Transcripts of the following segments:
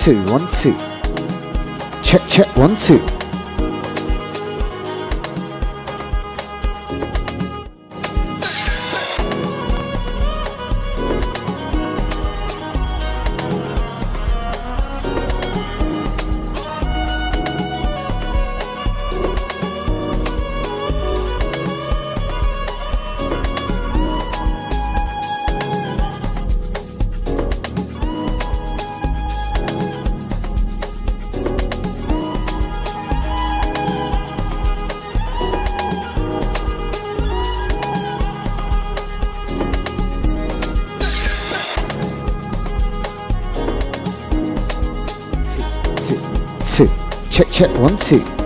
2, 1, 2. Check, check, 1, 2. Check, check, 1, 2.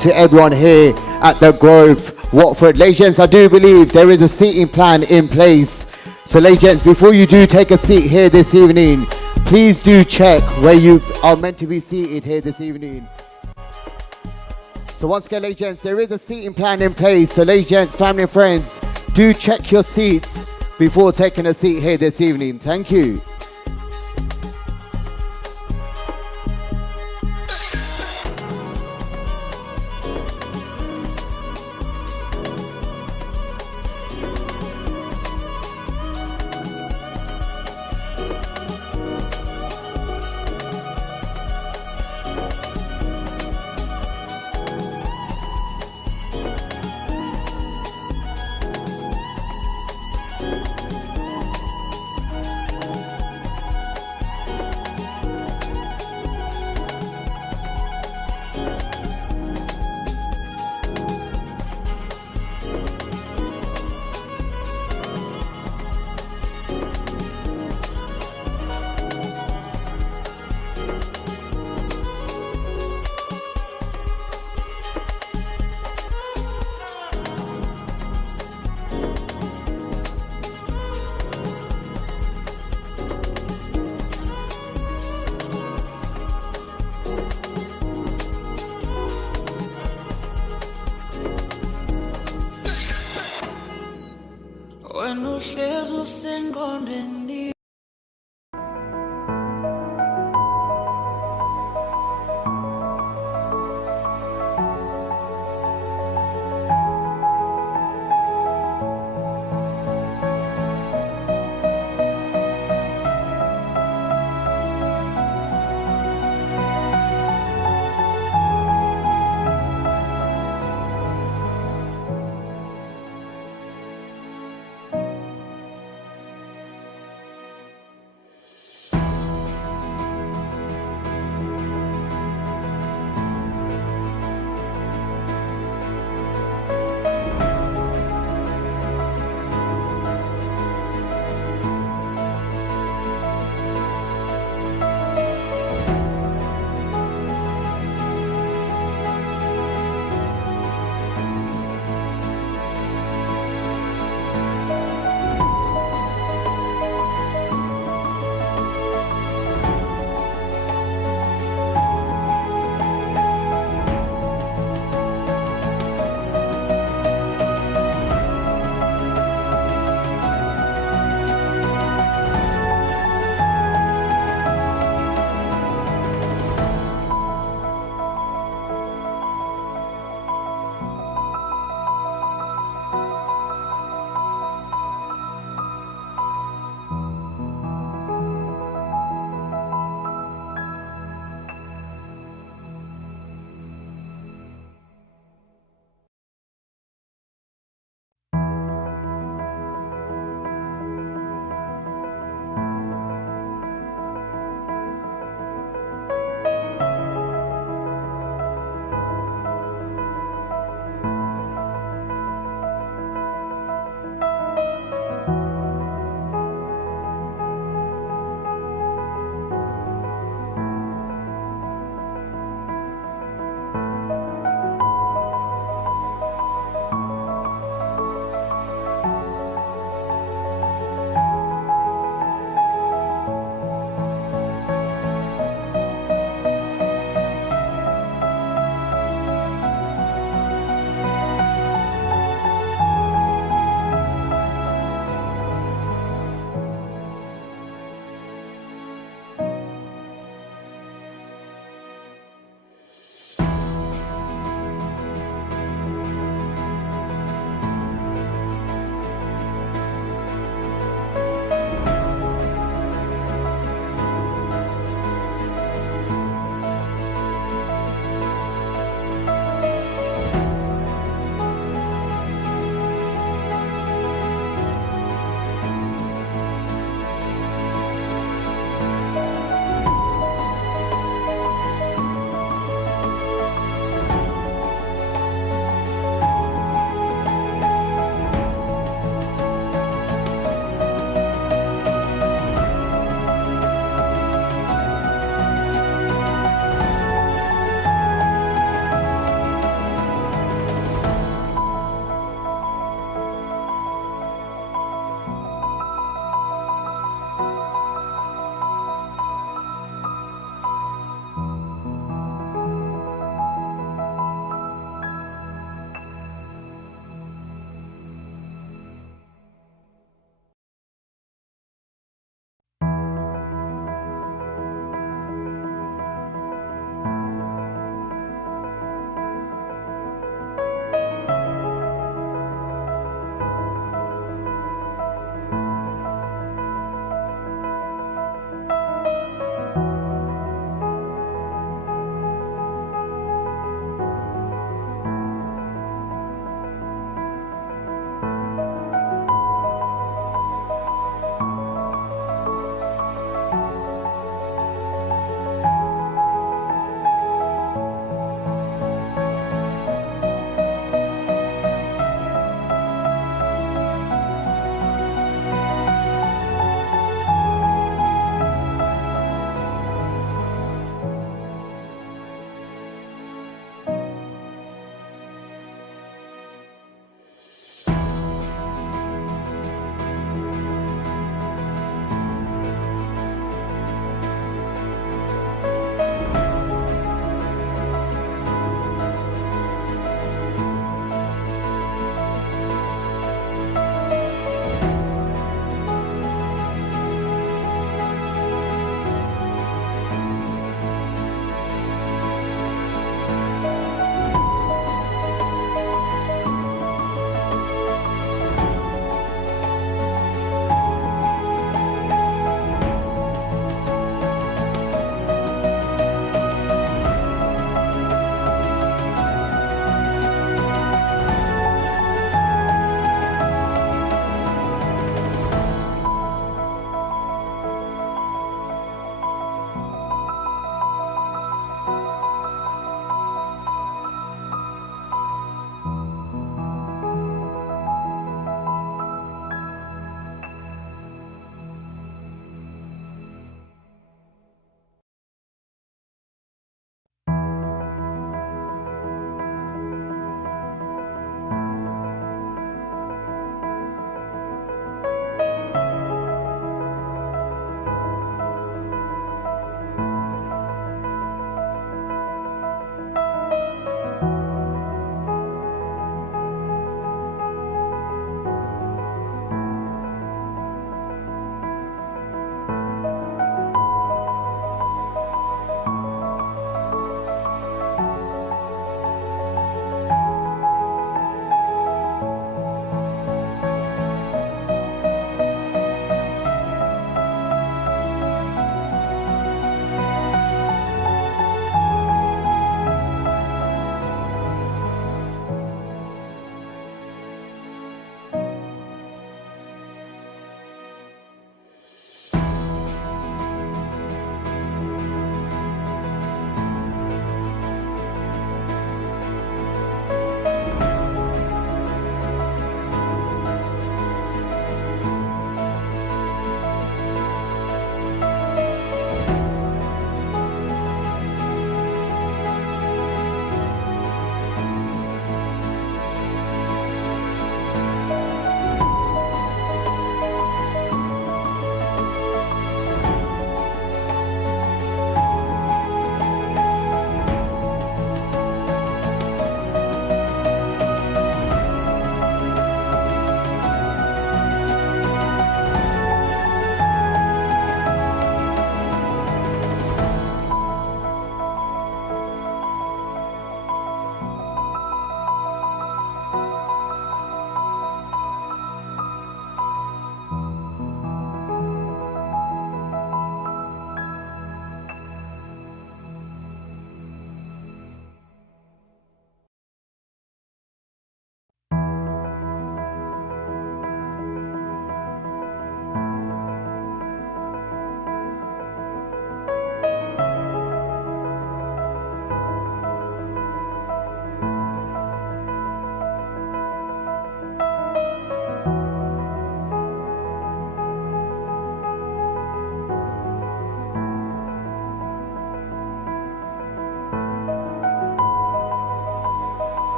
To everyone here at the Grove, Watford. Ladies and gents, I do believe there is a seating plan in place. So ladies and gents, before you do take a seat here this evening, please do check where you are meant to be seated here this evening. So once again, ladies and gents, there is a seating plan in place. So ladies and gents, family and friends, do check your seats before taking a seat here this evening. Thank you.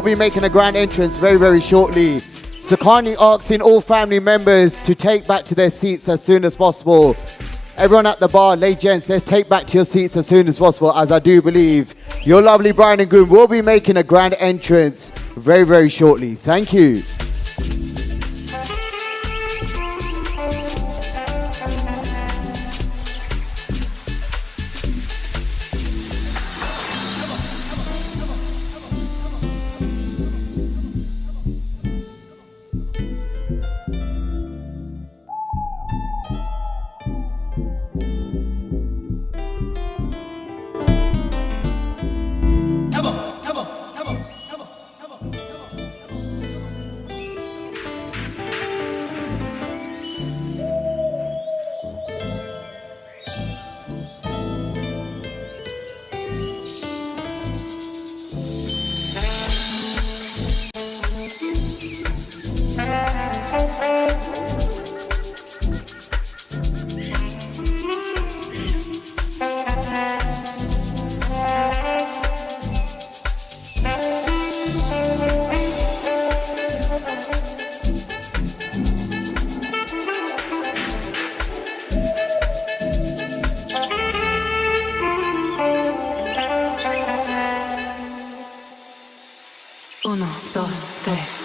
will be making a grand entrance very, very shortly. So kindly asking all family members to take back to their seats as soon as possible. Everyone at the bar, ladies, gents, let's take back to your seats as soon as possible, as I do believe your lovely bride and groom will be making a grand entrance very, very shortly. Thank you. Uno, dos, tres.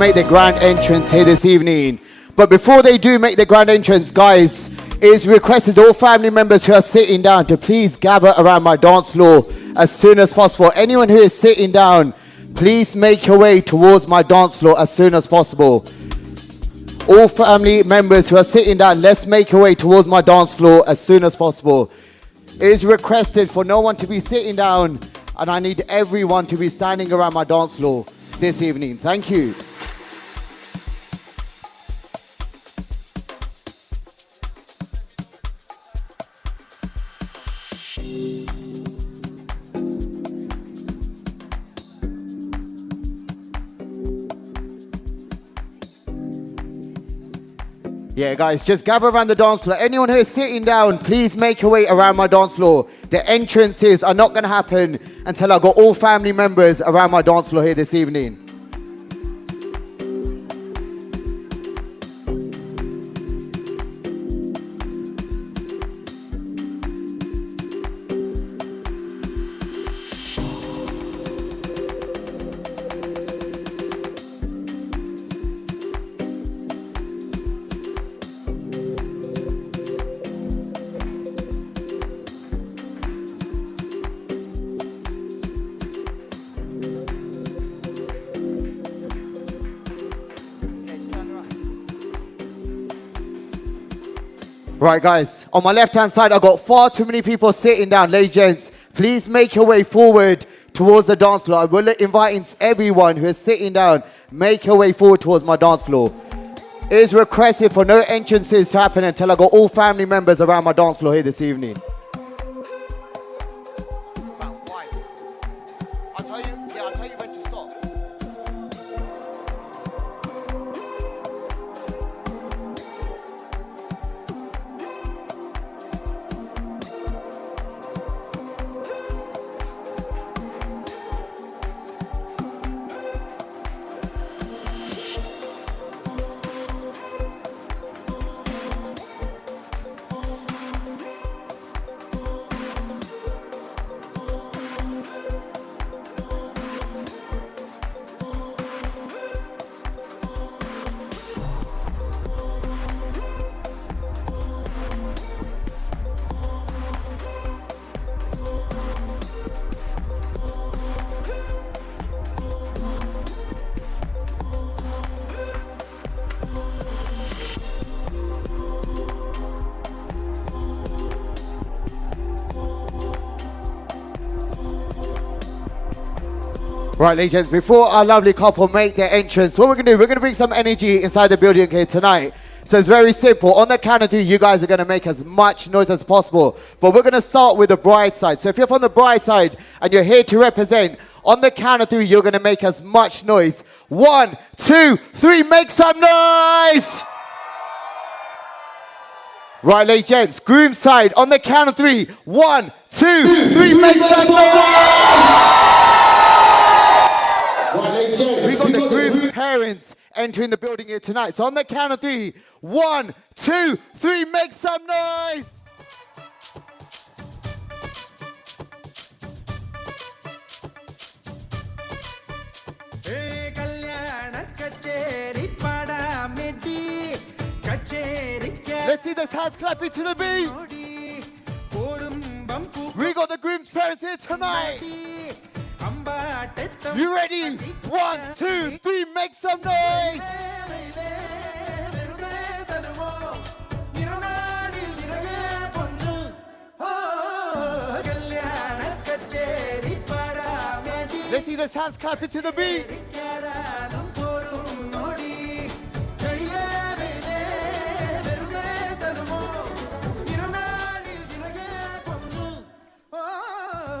make their grand entrance here this evening. But before they do make their grand entrance, guys, it is requested all family members who are sitting down to please gather around my dance floor as soon as possible. Anyone who is sitting down, please make your way towards my dance floor as soon as possible. All family members who are sitting down, let's make our way towards my dance floor as soon as possible. It is requested for no one to be sitting down, and I need everyone to be standing around my dance floor this evening. Thank you. Yeah, guys, just gather around the dance floor. Anyone who is sitting down, please make your way around my dance floor. The entrances are not going to happen until I've got all family members around my dance floor here this evening. Right, guys, on my left-hand side, I've got far too many people sitting down. Ladies and gents, please make your way forward towards the dance floor. I will invite everyone who is sitting down, make your way forward towards my dance floor. It is requested for no entrances to happen until I got all family members around my dance floor here this evening. Right, ladies and gents, before our lovely couple make their entrance, what we're going to do, we're going to bring some energy inside the building here tonight. So it's very simple. On the count of 2, you guys are going to make as much noise as possible. But we're going to start with the bride side. So if you're from the bride side and you're here to represent, on the count of 3, you're going to make as much noise. 1, 2, 3, make some noise! Right, ladies and gents, groom side, on the count of 3, 1, 2, 3, make some noise! We got the groom's parents entering the building here tonight. So on the count of 3, 1, 2, 3, make some noise! Let's see this hands clapping to the beat. We got the groom's parents here tonight. You ready? 1, 2, 3, make some noise! Let's see this hands clapping to the beat.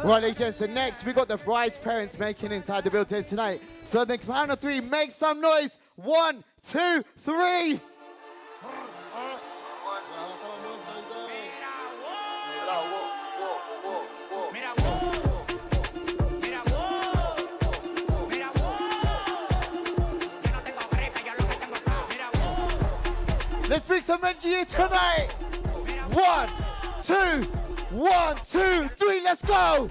Right, ladies and gents, next we got the bride's parents making inside the building tonight. So the count of 3, make some noise. 1, 2, 3. Let's bring some energy here tonight. 1, 2, 1, 2, 3, let's go!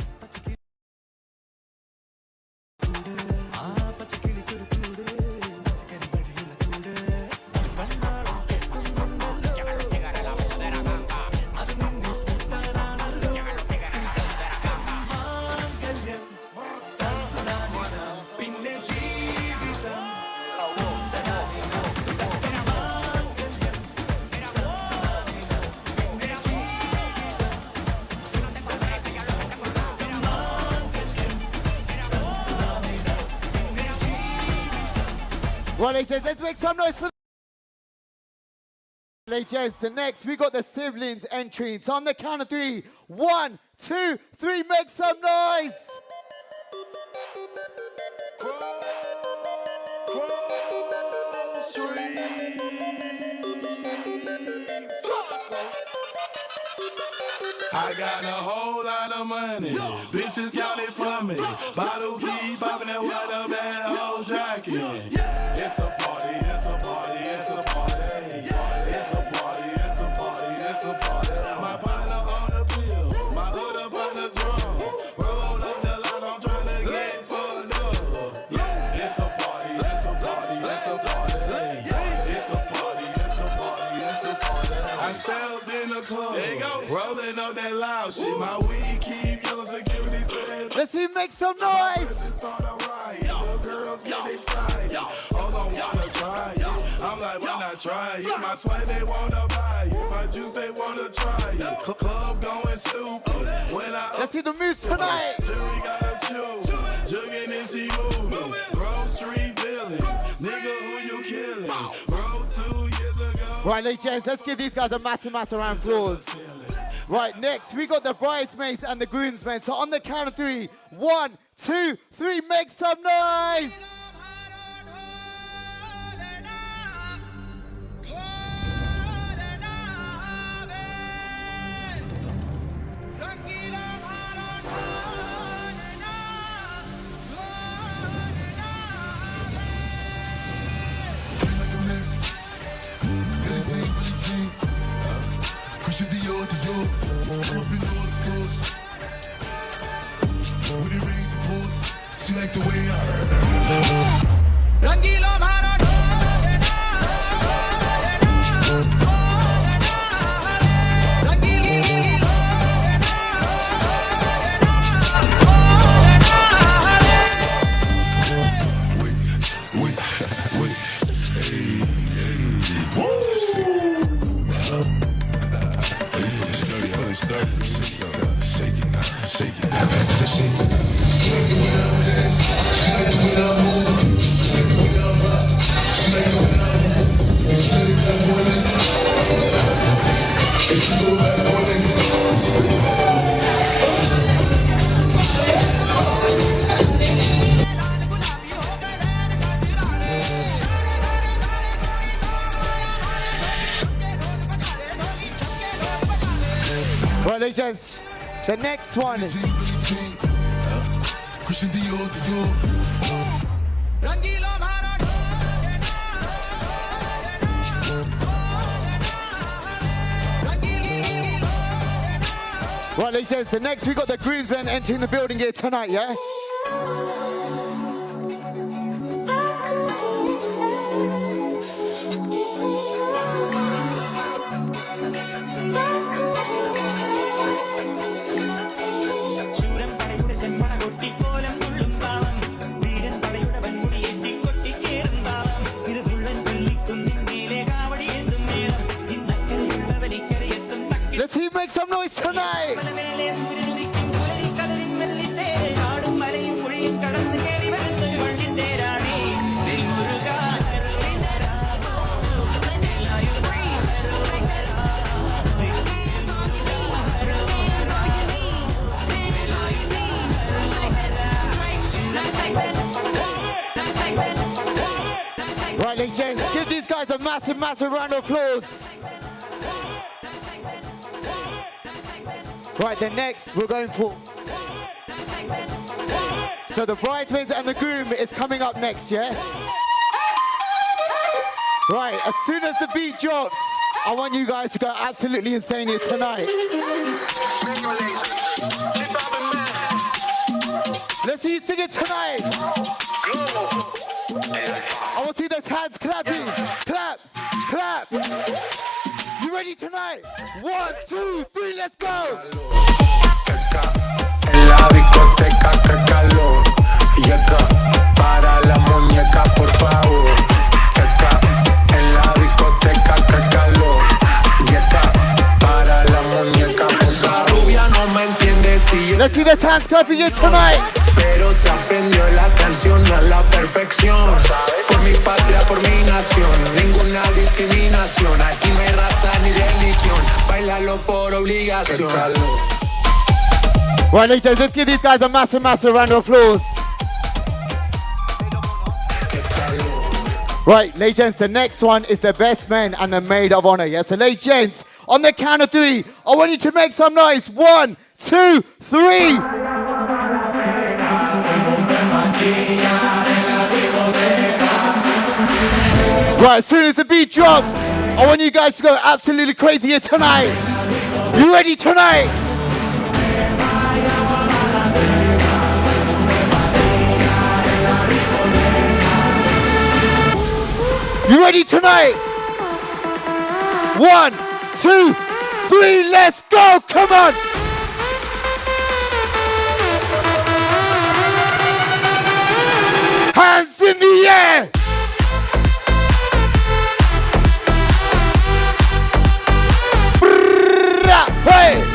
Well, legends, let's make some noise for legends. So next, we got the siblings entering. So on the count of 3, 1, 2, 3, make some noise. I got a whole lot of money. Bitches count it for me. Bottle keep popping that water bad whole jacket. It's a party, it's a party, it's a party. It's a party, it's a party, it's a party. My partner on the pill, my other partner drunk. Roll up the line, I'm trying to get fucked up. It's a party, it's a party, it's a party. It's a party, it's a party, it's a party. I stepped in the club, there you go, rolling up that loud shit. My weed keep yelling, security said. Let's see, make some noise. Start a riot, the girls get excited. Hold on, wanna try it. I'm like, why not try it? My sweat, they wanna buy it. My juice, they wanna try it. Club going stupid. When I let's see the moves tonight. Jury gotta chew. Jugging and she moving. Grocery billing. Nigga, who you killing? Bro, 2 years ago. Right, legends, let's give these guys a massive round of applause. Right, next, we got the bridesmaids and the groomsmen. So on the count of 3, 1, 2, 3, make some noise. She like the way I Right, legends, the next one. Right, legends, the next we got the groomsmen entering the building here tonight, yeah? Let's see, make some noise tonight. Right, legends, give these guys a massive, massive round of applause. Right, then next we're going for. So the bridesmaids and the groom is coming up next, yeah? Right, as soon as the beat drops, I want you guys to go absolutely insane here tonight. Let's see you sing it tonight. I want to see those hands clapping. Clap, clap. You ready tonight? 1, 2, 3, let's go. En la discoteca, que calor. Llega para la muñeca, por favor. En la discoteca, que calor. Llega para la muñeca, por favor. Esa rubia no me entiende si yo. Let's see those hands clapping here tonight. pero se aprendió la canción a la perfección. Por mi patria, por mi nación, ninguna discriminación. Aquí no hay raza ni religión, bailalo por obligación. Right, ladies, let's give these guys a massive, massive round of applause. Right, ladies, gents, the next one is the best man and the maid of honor. Yeah, so ladies, gents, on the count of three, I want you to make some noise. 1, 2, 3. Right, as soon as the beat drops, I want you guys to go absolutely crazy here tonight. You ready tonight? You ready tonight? 1, 2, 3, let's go, come on! Hands in the air! Brrrra, hey!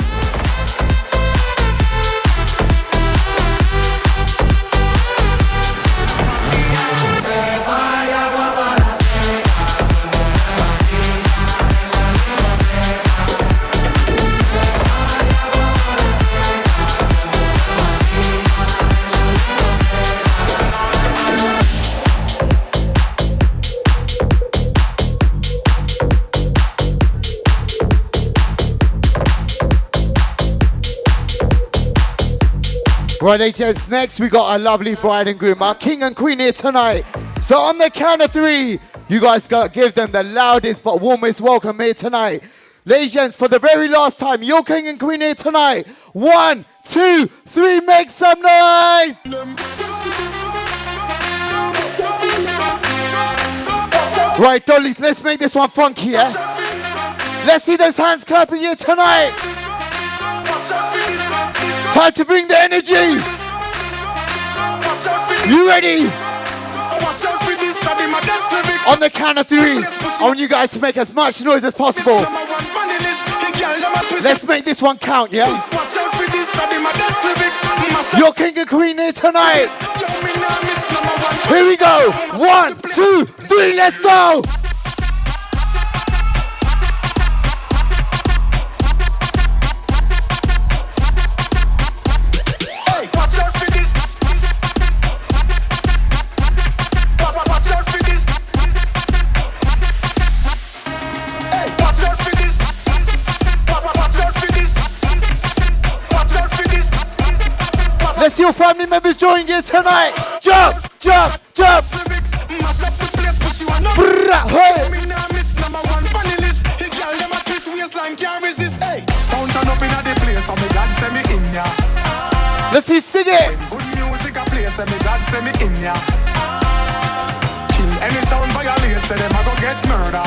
Right, ladies, next we got a lovely bride and groom, our king and queen here tonight. So on the count of three, you guys got to give them the loudest but warmest welcome here tonight. Ladies and gents, for the very last time, your king and queen here tonight. 1, 2, 3, make some noise! Right, dollies, let's make this one funky, yeah? Let's see those hands clapping here tonight. Time to bring the energy. You ready? On the count of three, I want you guys to make as much noise as possible. Let's make this one count, yeah? Your king and queen here tonight. Here we go. 1, 2, 3, let's go. Let's see your family members join you tonight. Jump, jump, jump. Brrrra, hey. Let's see, sing it. Good music a play, say me God say me in ya. Kill any sound violate, say them a go get murder.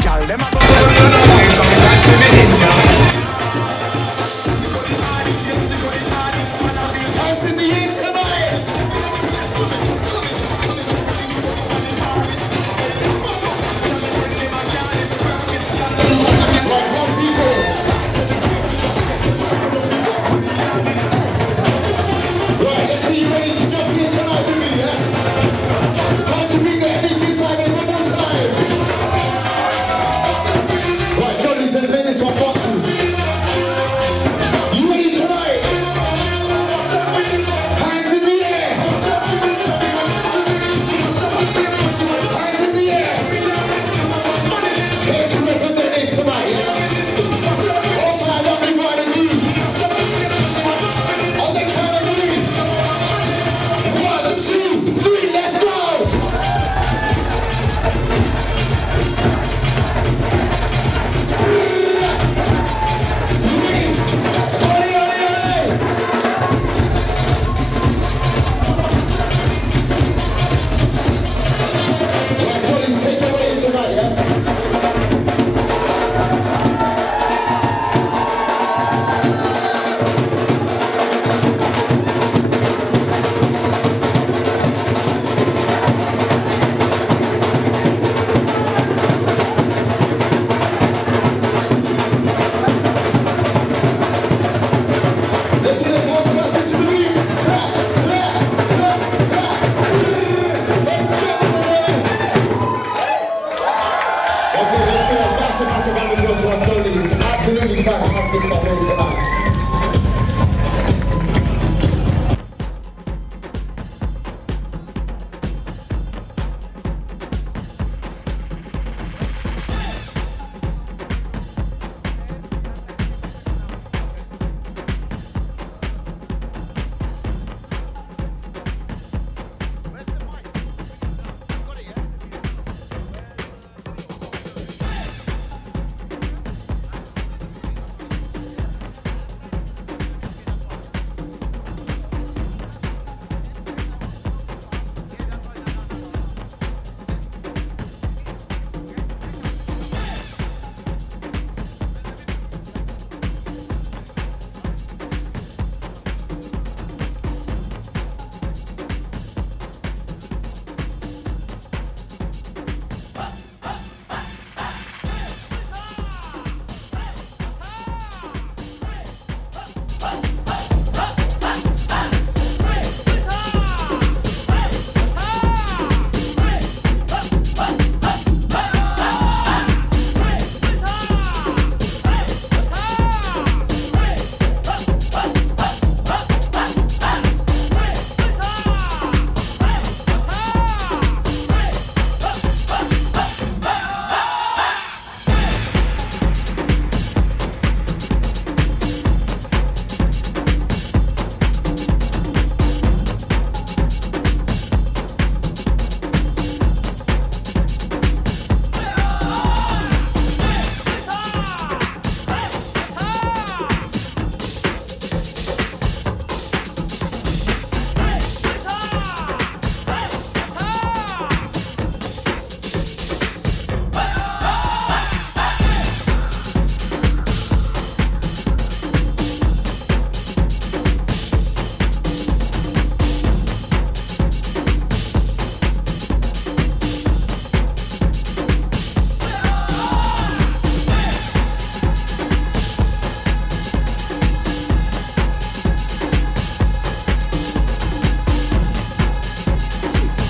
Girl, them a go get murder, so me God say me in ya. Let's make this one funky.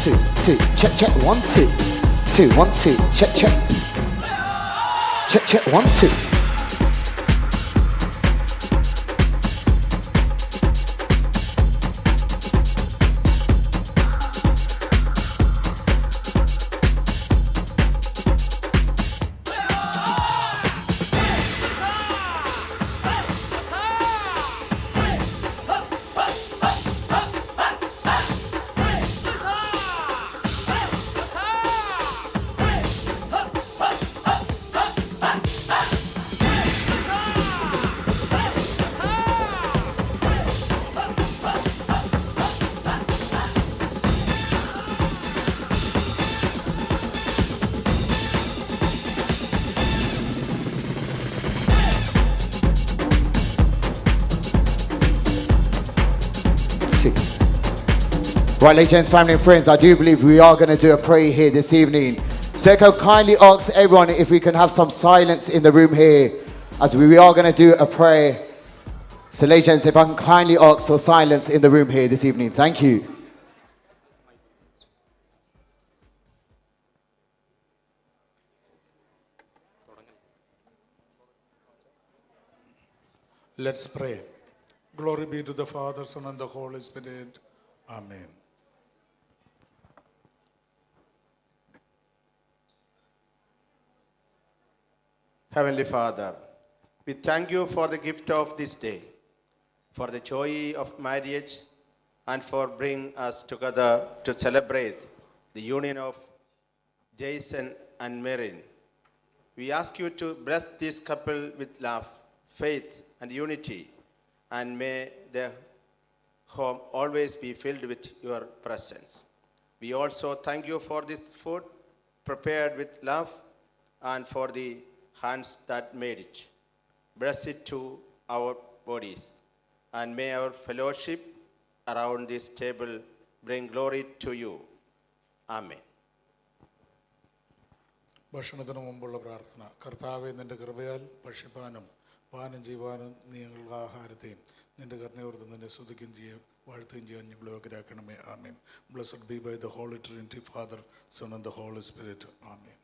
2, 2, check, check, 1, 2, 2, 1, 2, check, check, check, check, 1, 2. Right, legends, family and friends, I do believe we are going to do a prayer here this evening. So I can kindly ask everyone if we can have some silence in the room here as we are going to do a prayer. So legends, if I can kindly ask for silence in the room here this evening. Thank you. Let's pray. Glory be to the Father, Son, and the Holy Spirit. Amen. Heavenly Father, we thank you for the gift of this day, for the joy of marriage, and for bringing us together to celebrate the union of Jason and Merin. We ask you to bless this couple with love, faith, and unity, and may their home always be filled with your presence. We also thank you for this food prepared with love and for the hands that made it. Bless it to our bodies, and may our fellowship around this table bring glory to you. Amen. ഭക്ഷണത്തിന് മുമ്പുള്ള പ്രാർത്ഥന. കർത്താവെ, നിന്റെ കൃപയാൽ ഭക്ഷിപ്പാനും പാനം ചെയ്യുവാനും നീ ഞങ്ങളുടെ ആഹാരത്തെയും നിന്റെ കരുണയോർത്ത് നിന്നെ സ്തുതിക്കുകയും ചെയ്യും വാഴ്ത്തുകയും ചെയ്യാൻ ഞങ്ങളെ യോഗ്യരാക്കണമേ. ആമേൻ. Blessed be by the Holy Trinity, Father, Son, and the Holy Spirit. Amen.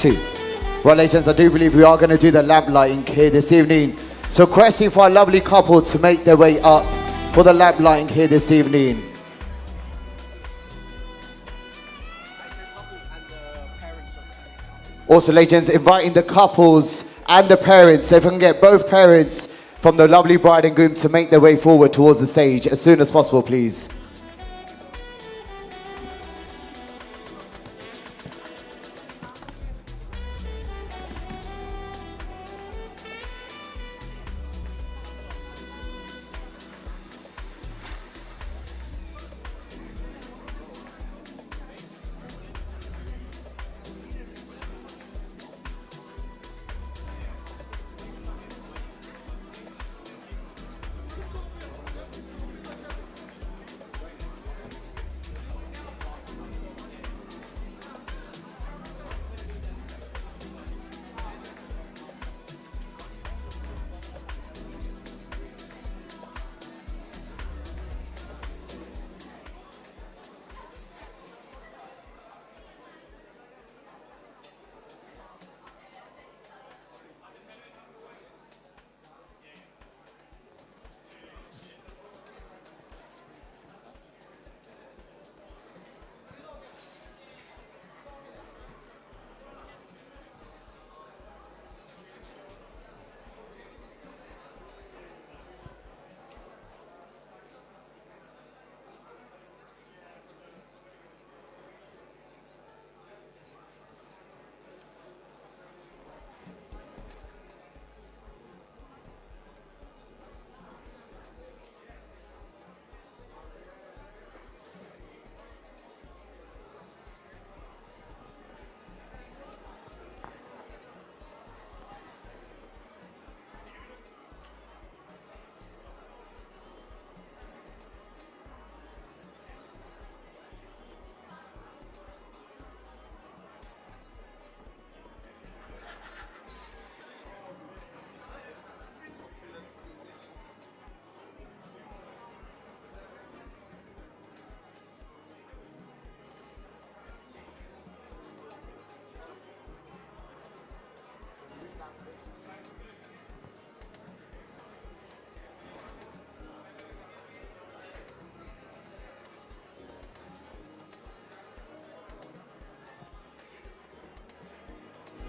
Two. Well, legends, I do believe we are going to do the lamp lighting here this evening. So requesting for a lovely couple to make their way up for the lamp lighting here this evening. Also, legends, inviting the couples and the parents, so if we can get both parents from the lovely bride and groom to make their way forward towards the stage as soon as possible, please.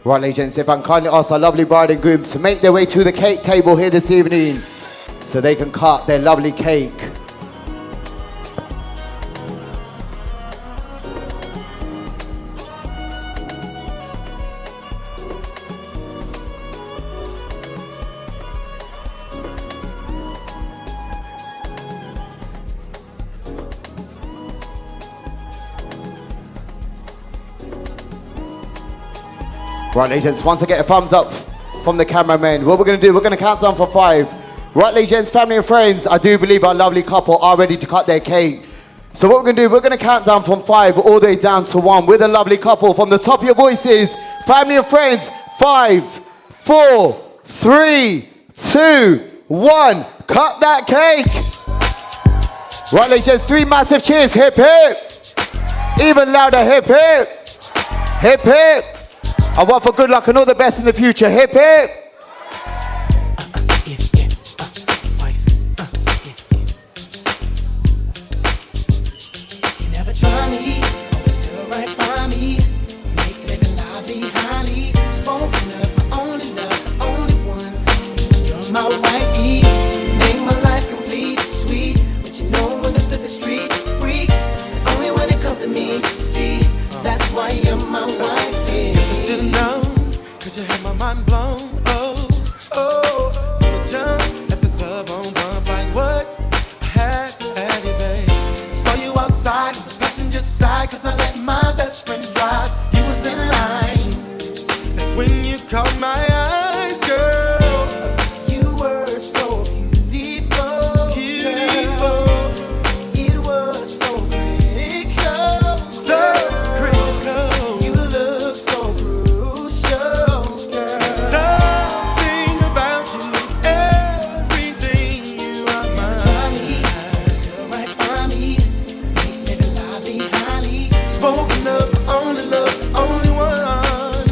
Right, ladies and gents, if I can kindly ask our lovely bride and groom to make their way to the cake table here this evening so they can cut their lovely cake. Right, ladies and gents, once I get a thumbs up from the cameraman, what we're going to do, we're going to count down for 5. Right, ladies and gents, family and friends, I do believe our lovely couple are ready to cut their cake. So what we're going to do, we're going to count down from 5 all the way down to 1 with a lovely couple. From the top of your voices, family and friends, 5, 4, 3, 2, 1. Cut that cake. Right, ladies and gents, 3 massive cheers. Hip, hip. Even louder, hip, hip. Hip, hip. I want for good luck and all the best in the future. Hip, hip. You never try me, always still right by me. Make living lively, highly spoken of. My only love, the only one. You're my wifey. Make my life complete, sweet. But you know when to flip the street, freak. Only when it comes to me, see. That's why you're my wifey. Didn't know, cause you had my mind blown. Oh, oh, from the jump at the club on bump. Like what? I had to have you, babe. Saw you outside on the passenger side, cause I let my best friend drive. You was in line. That's when you caught my eyes, girl. You were so beautiful, Beautiful, girl. It was so critical, so critical. You look so crucial, girl. Something about you makes everything you are mine. Johnny, still right by me. Make living lively, highly Spoken of, only love, only one.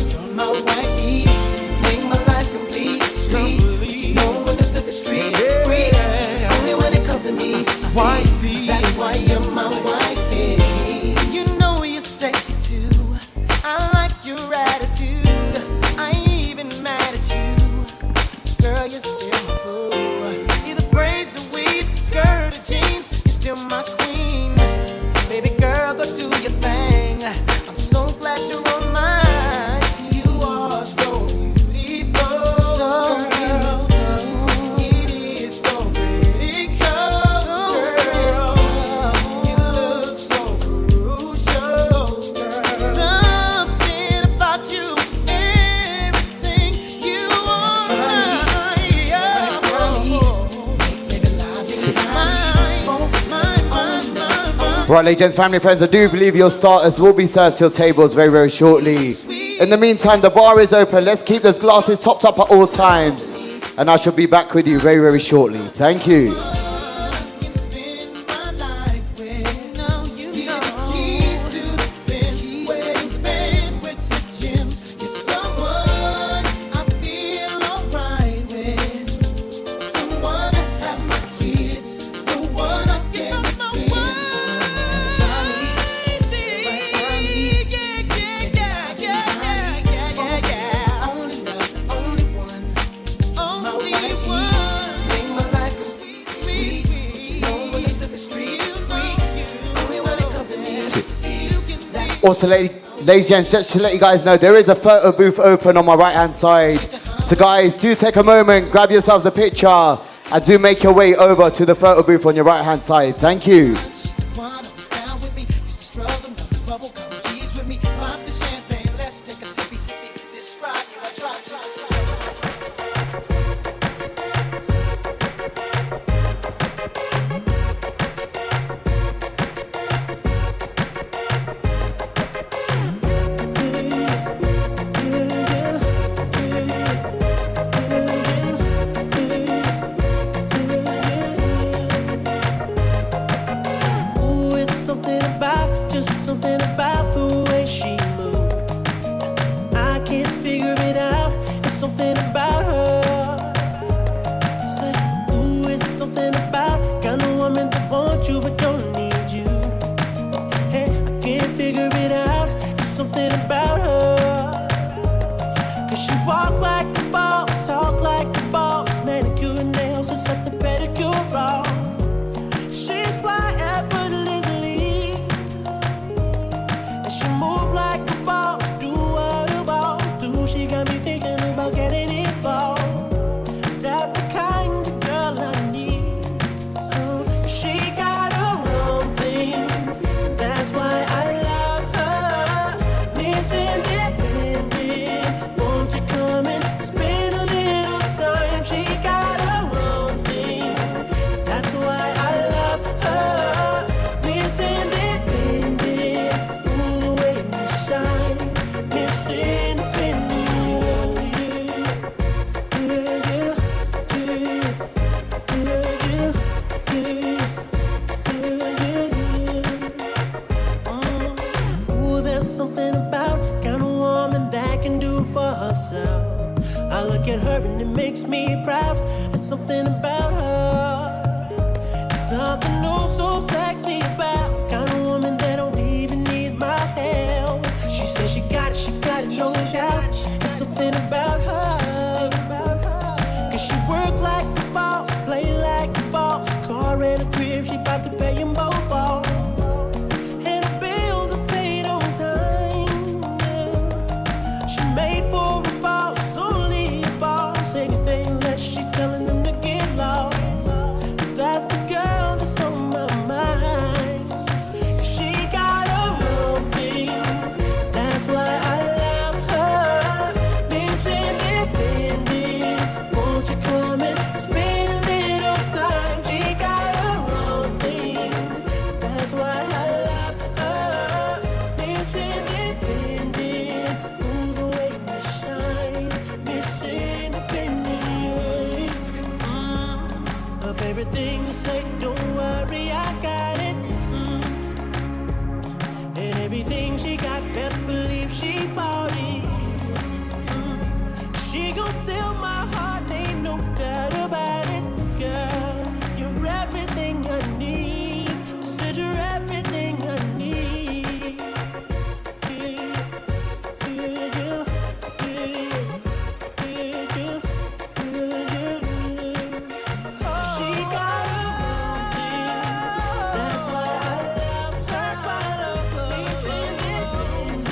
You're my wifey. Make my life complete, sweet. But you know when to flip the street, free. Only when it comes to me, see. Wifey. That's why you're my wifey. You know you're sexy too. I like your attitude. I ain't even mad at you. Girl, you're still my boo. Either braids or weave, skirt or jeans, you're still my queen. Baby girl, go do your thing. I'm so glad you're on mine. You are so beautiful, so beautiful. It is so critical, girl. You look so crucial, girl. Something about you is everything. You are mine. Right, ladies and family friends, I do believe your starters will be served to your tables very, very shortly. In the meantime, the bar is open. Let's keep those glasses topped up at all times. And I shall be back with you very, very shortly. Thank you. Also, ladies and gents, just to let you guys know, there is a photo booth open on my right-hand side. So guys, do take a moment, grab yourselves a picture, and do make your way over to the photo booth on your right-hand side. Thank you. favorite thing to say, don't worry, I got it. And everything she got, best believe she bought it. She gon' steal my heart, ain't no doubt about it, girl. You're everything I need. Said you're everything I need. She got everything. That's why I love her. He's independent.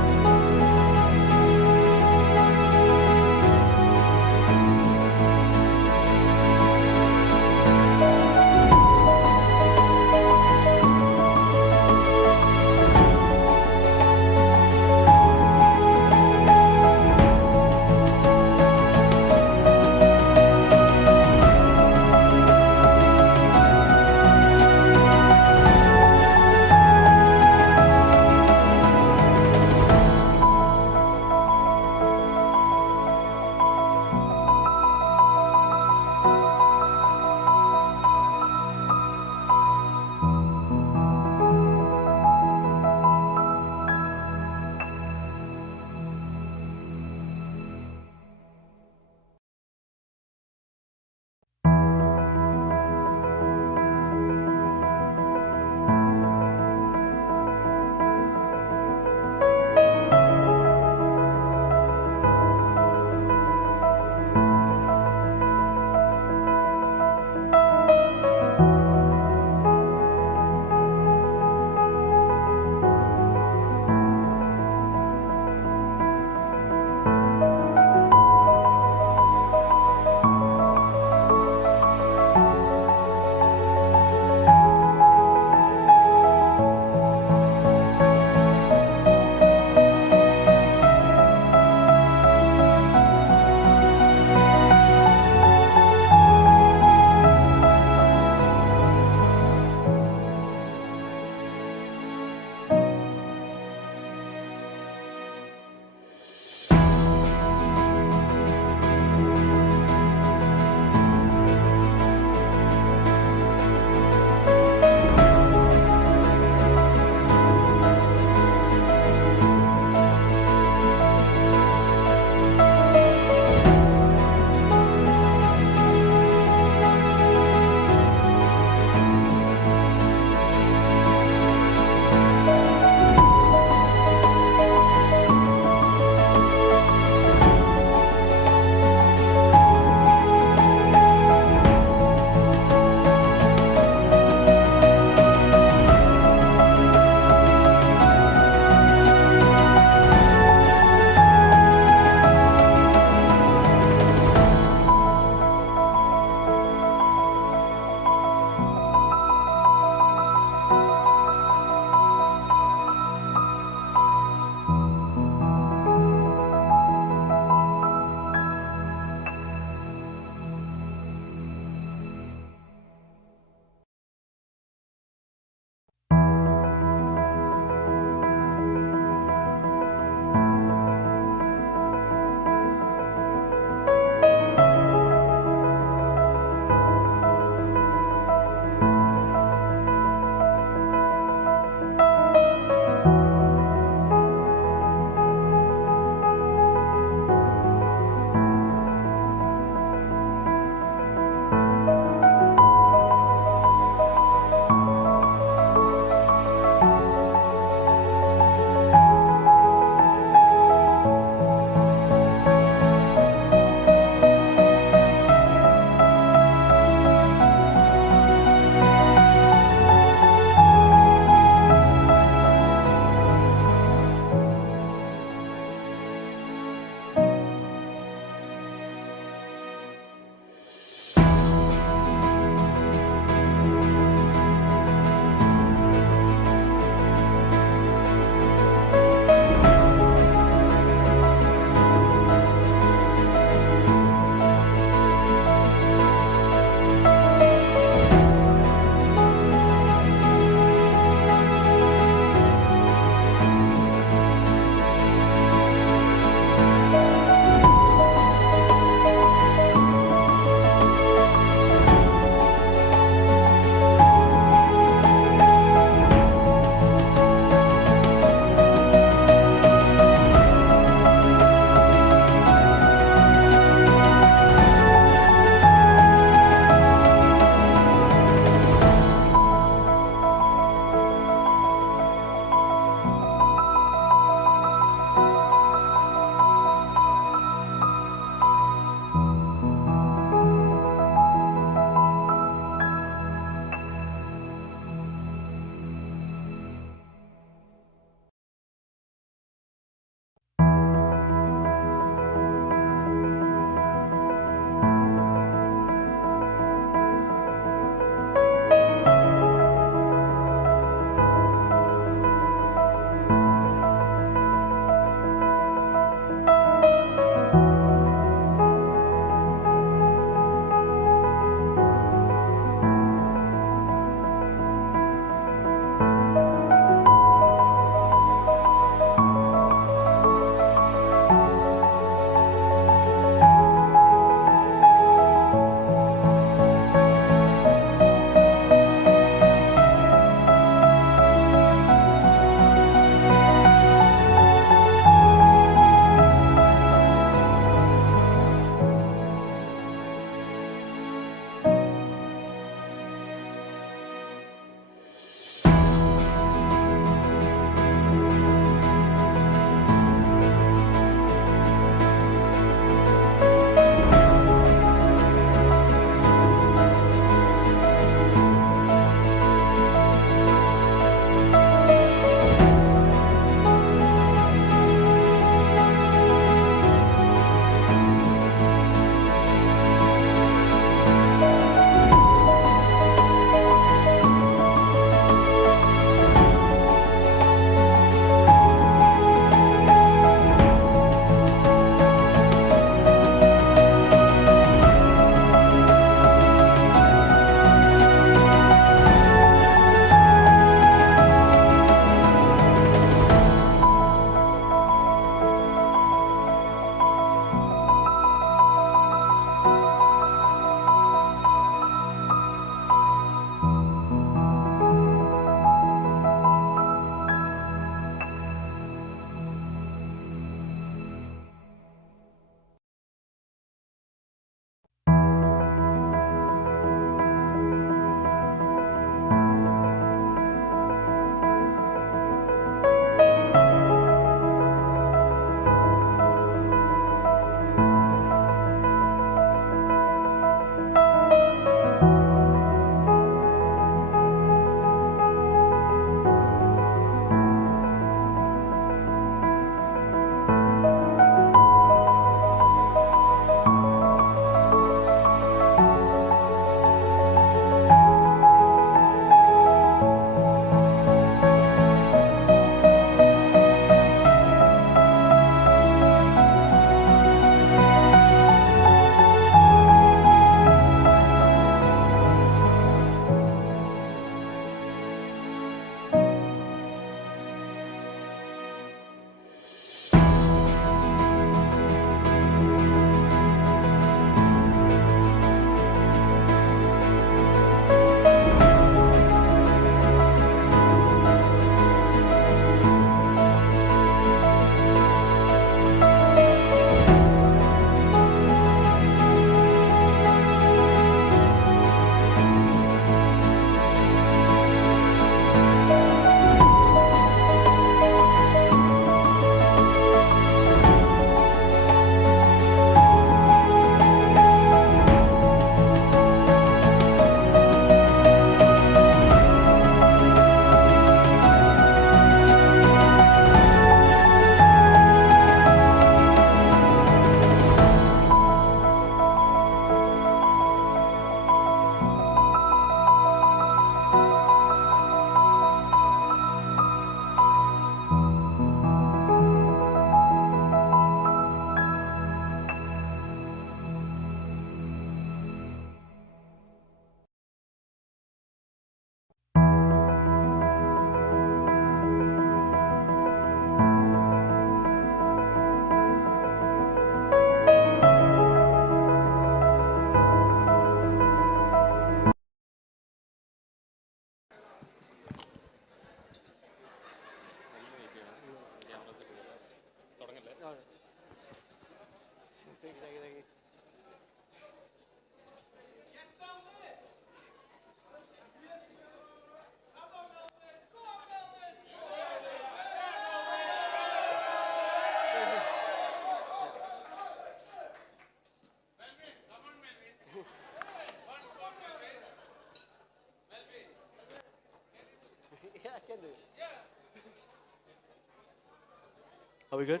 Are we good?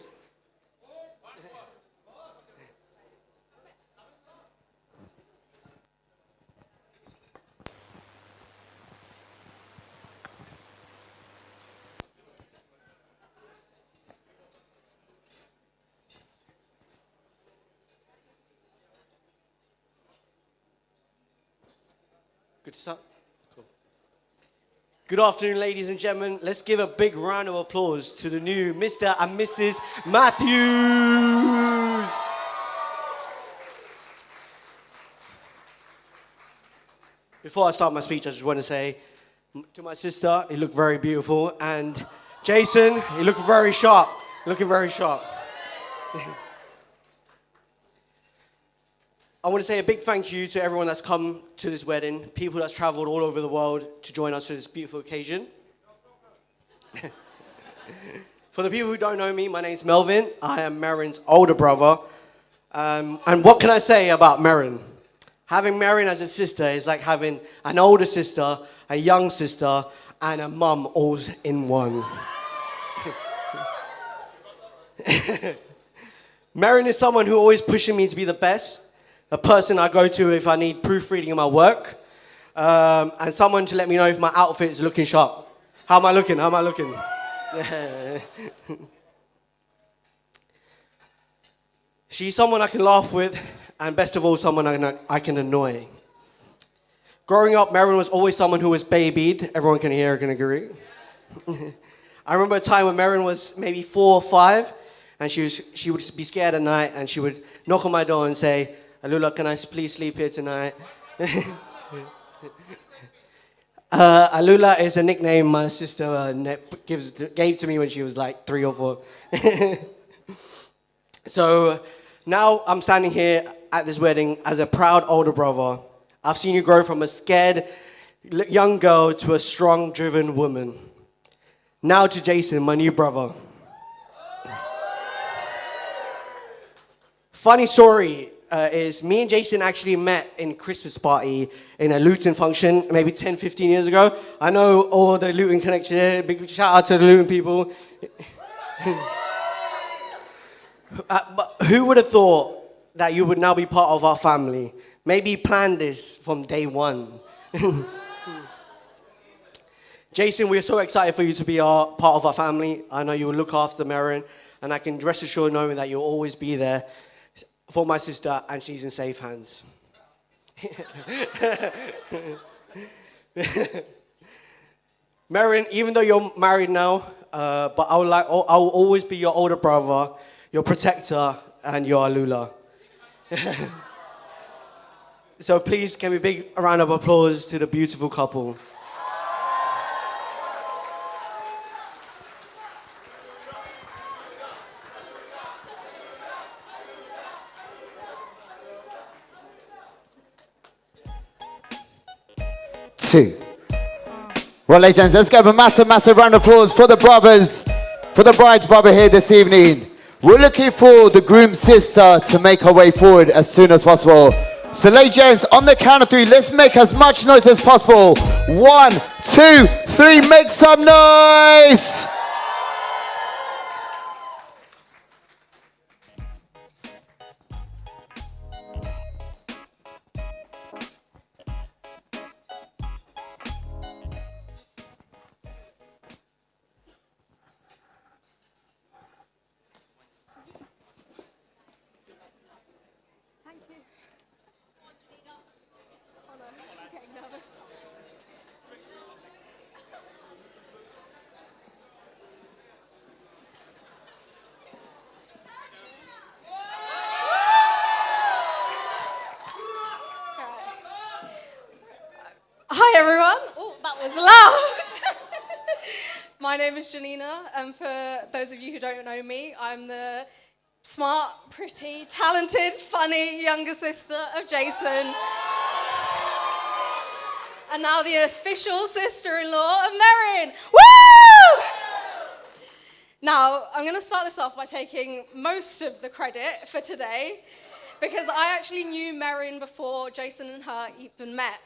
Good to start? Cool. Good afternoon, ladies and gentlemen. Let's give a big round of applause to the new Mr. and Mrs. Matthews. Before I start my speech, I just want to say to my sister, you look very beautiful, and Jason, you look very sharp. Looking very sharp. I want to say a big thank you to everyone that's come to this wedding, people that's traveled all over the world to join us for this beautiful occasion. For the people who don't know me, my name's Melvin. I am Merin's older brother. And what can I say about Merin? Having Merin as a sister is like having an older sister, a young sister, and a mum all in one. Merin is someone who always pushes me to be the best. A person I go to if I need proofreading in my work, and someone to let me know if my outfit is looking sharp. How am I looking? How am I looking? She's someone I can laugh with, and best of all, someone I can annoy. Growing up, Merin was always someone who was babied. Everyone can hear, can agree. I remember a time when Merin was maybe 4 or 5, and she would be scared at night, and she would knock on my door and say, "Alula, can I please sleep here tonight?" Alula is a nickname my sister gave to me when she was like 3 or 4. So now I'm standing here at this wedding as a proud older brother. I've seen you grow from a scared young girl to a strong, driven woman. Now to Jason, my new brother. Funny story. Is me and Jason actually met in Christmas party in a Luton function maybe 10, 15 years ago. I know all the Luton connection here. Big shout out to the Luton people. But who would have thought that you would now be part of our family? Maybe planned this from day one. Jason, we're so excited for you to be part of our family. I know you will look after Merin, and I can rest assured knowing that you'll always be there for my sister, and she's in safe hands. Merin, even though you're married now, but I will always be your older brother, your protector, and your Alula. So please, can we big a round of applause to the beautiful couple. Well, legends, let's give a massive, massive round of applause for the brothers, for the bride's brother here this evening. We're looking for the groom's sister to make her way forward as soon as possible. So, legends, on the count of 3, let's make as much noise as possible. 1, 2, 3, make some noise! Hi everyone. Oh, that was loud. My name is Janina, and for those of you who don't know me, I'm the smart, pretty, talented, funny younger sister of Jason. And now the official sister-in-law of Merin. Woo! Now, I'm going to start this off by taking most of the credit for today, because I actually knew Merin before Jason and her even met.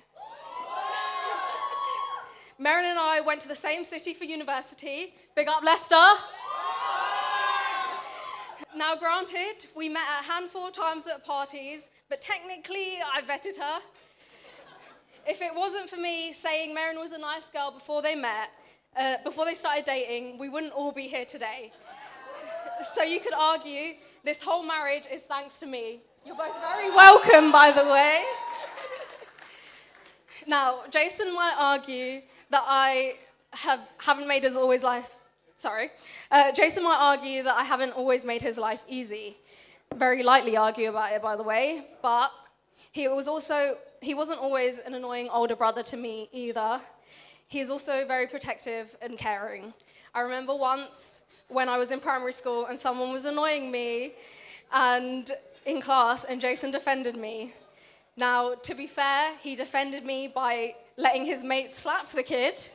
Merin and I went to the same city for university. Big up, Leicester. Now, granted, we met a handful of times at parties, but technically, I vetted her. If it wasn't for me saying Merin was a nice girl before they met, before they started dating, we wouldn't all be here today. So you could argue this whole marriage is thanks to me. You're both very welcome, by the way. Now, Jason might argue that I haven't made his always life. Sorry. Jason might argue that I haven't always made his life easy. Very lightly argue about it, by the way. But he wasn't always an annoying older brother to me either. He's also very protective and caring. I remember once when I was in primary school and someone was annoying me and in class, and Jason defended me. Now, to be fair, he defended me by letting his mate slap the kid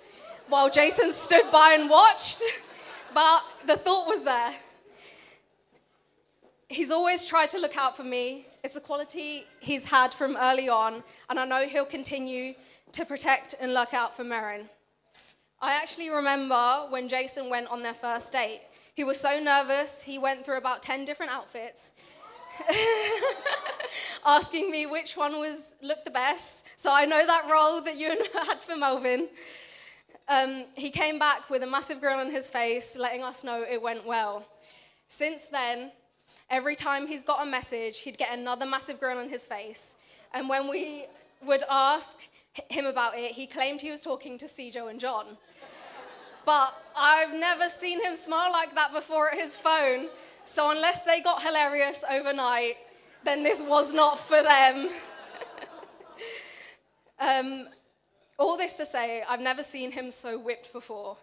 while Jason stood by and watched, but the thought was there. He's always tried to look out for me. It's a quality he's had from early on, and I know he'll continue to protect and look out for Merin. I actually remember when Jason went on their first date. He was so nervous, he went through about 10 different outfits, asking me which one looked the best. So I know that role that you had for Melvin. He came back with a massive grin on his face, letting us know it went well. Since then, every time he's got a message, he'd get another massive grin on his face. And when we would ask him about it, he claimed he was talking to Cjo and John. But I've never seen him smile like that before at his phone. So unless they got hilarious overnight, then this was not for them. All this to say, I've never seen him so whipped before.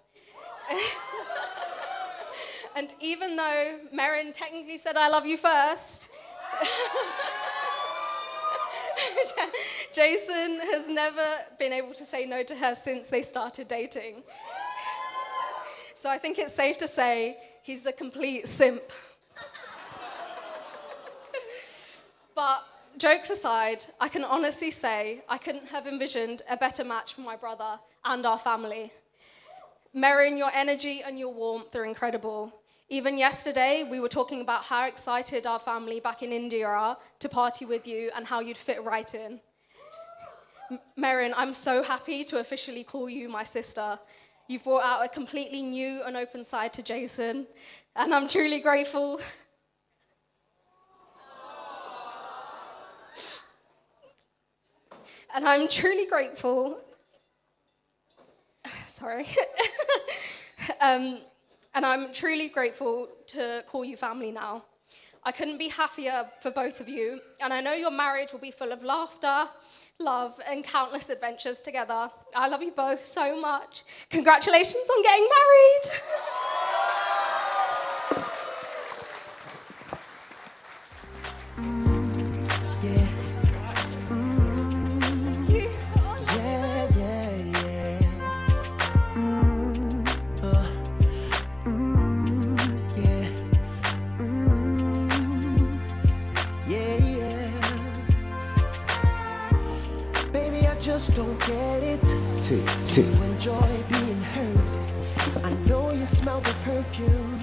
And even though Merin technically said, "I love you" first, Jason has never been able to say no to her since they started dating. So I think it's safe to say he's a complete simp. But jokes aside, I can honestly say I couldn't have envisioned a better match for my brother and our family. Merin, your energy and your warmth are incredible. Even yesterday, we were talking about how excited our family back in India are to party with you and how you'd fit right in. Merin, I'm so happy to officially call you my sister. You've brought out a completely new and open side to Jason, and I'm truly grateful. And I'm truly grateful. Sorry. And I'm truly grateful to call you family now. I couldn't be happier for both of you, and I know your marriage will be full of laughter, love, and countless adventures together. I love you both so much. Congratulations on getting married. Just don't get it. You enjoy being hurt. I know you smell the perfume,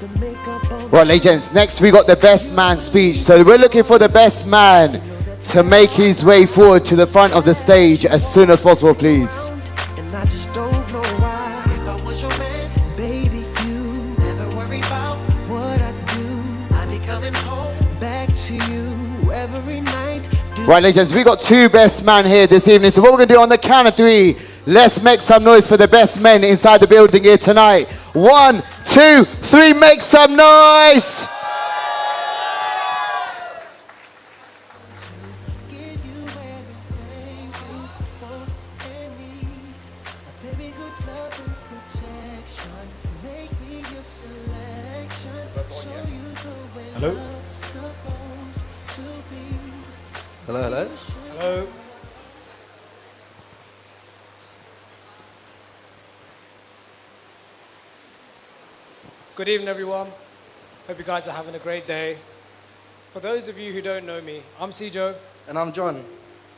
the makeup on. Well, legends, next we got the best man speech. So we're looking for the best man to make his way forward to the front of the stage as soon as possible, please. And I just don't know why. If I was your man, baby, you never worry about what I do. I'd be coming home back to you every night. Right, legends, we got two best men here this evening. So what we're going to do on the count of three, let's make some noise for the best men inside the building here tonight. 1, 2, 3, make some noise! Hello? Hello, hello. Hello? Good evening, everyone. Hope you guys are having a great day. For those of you who don't know me, I'm Cjo. And I'm John.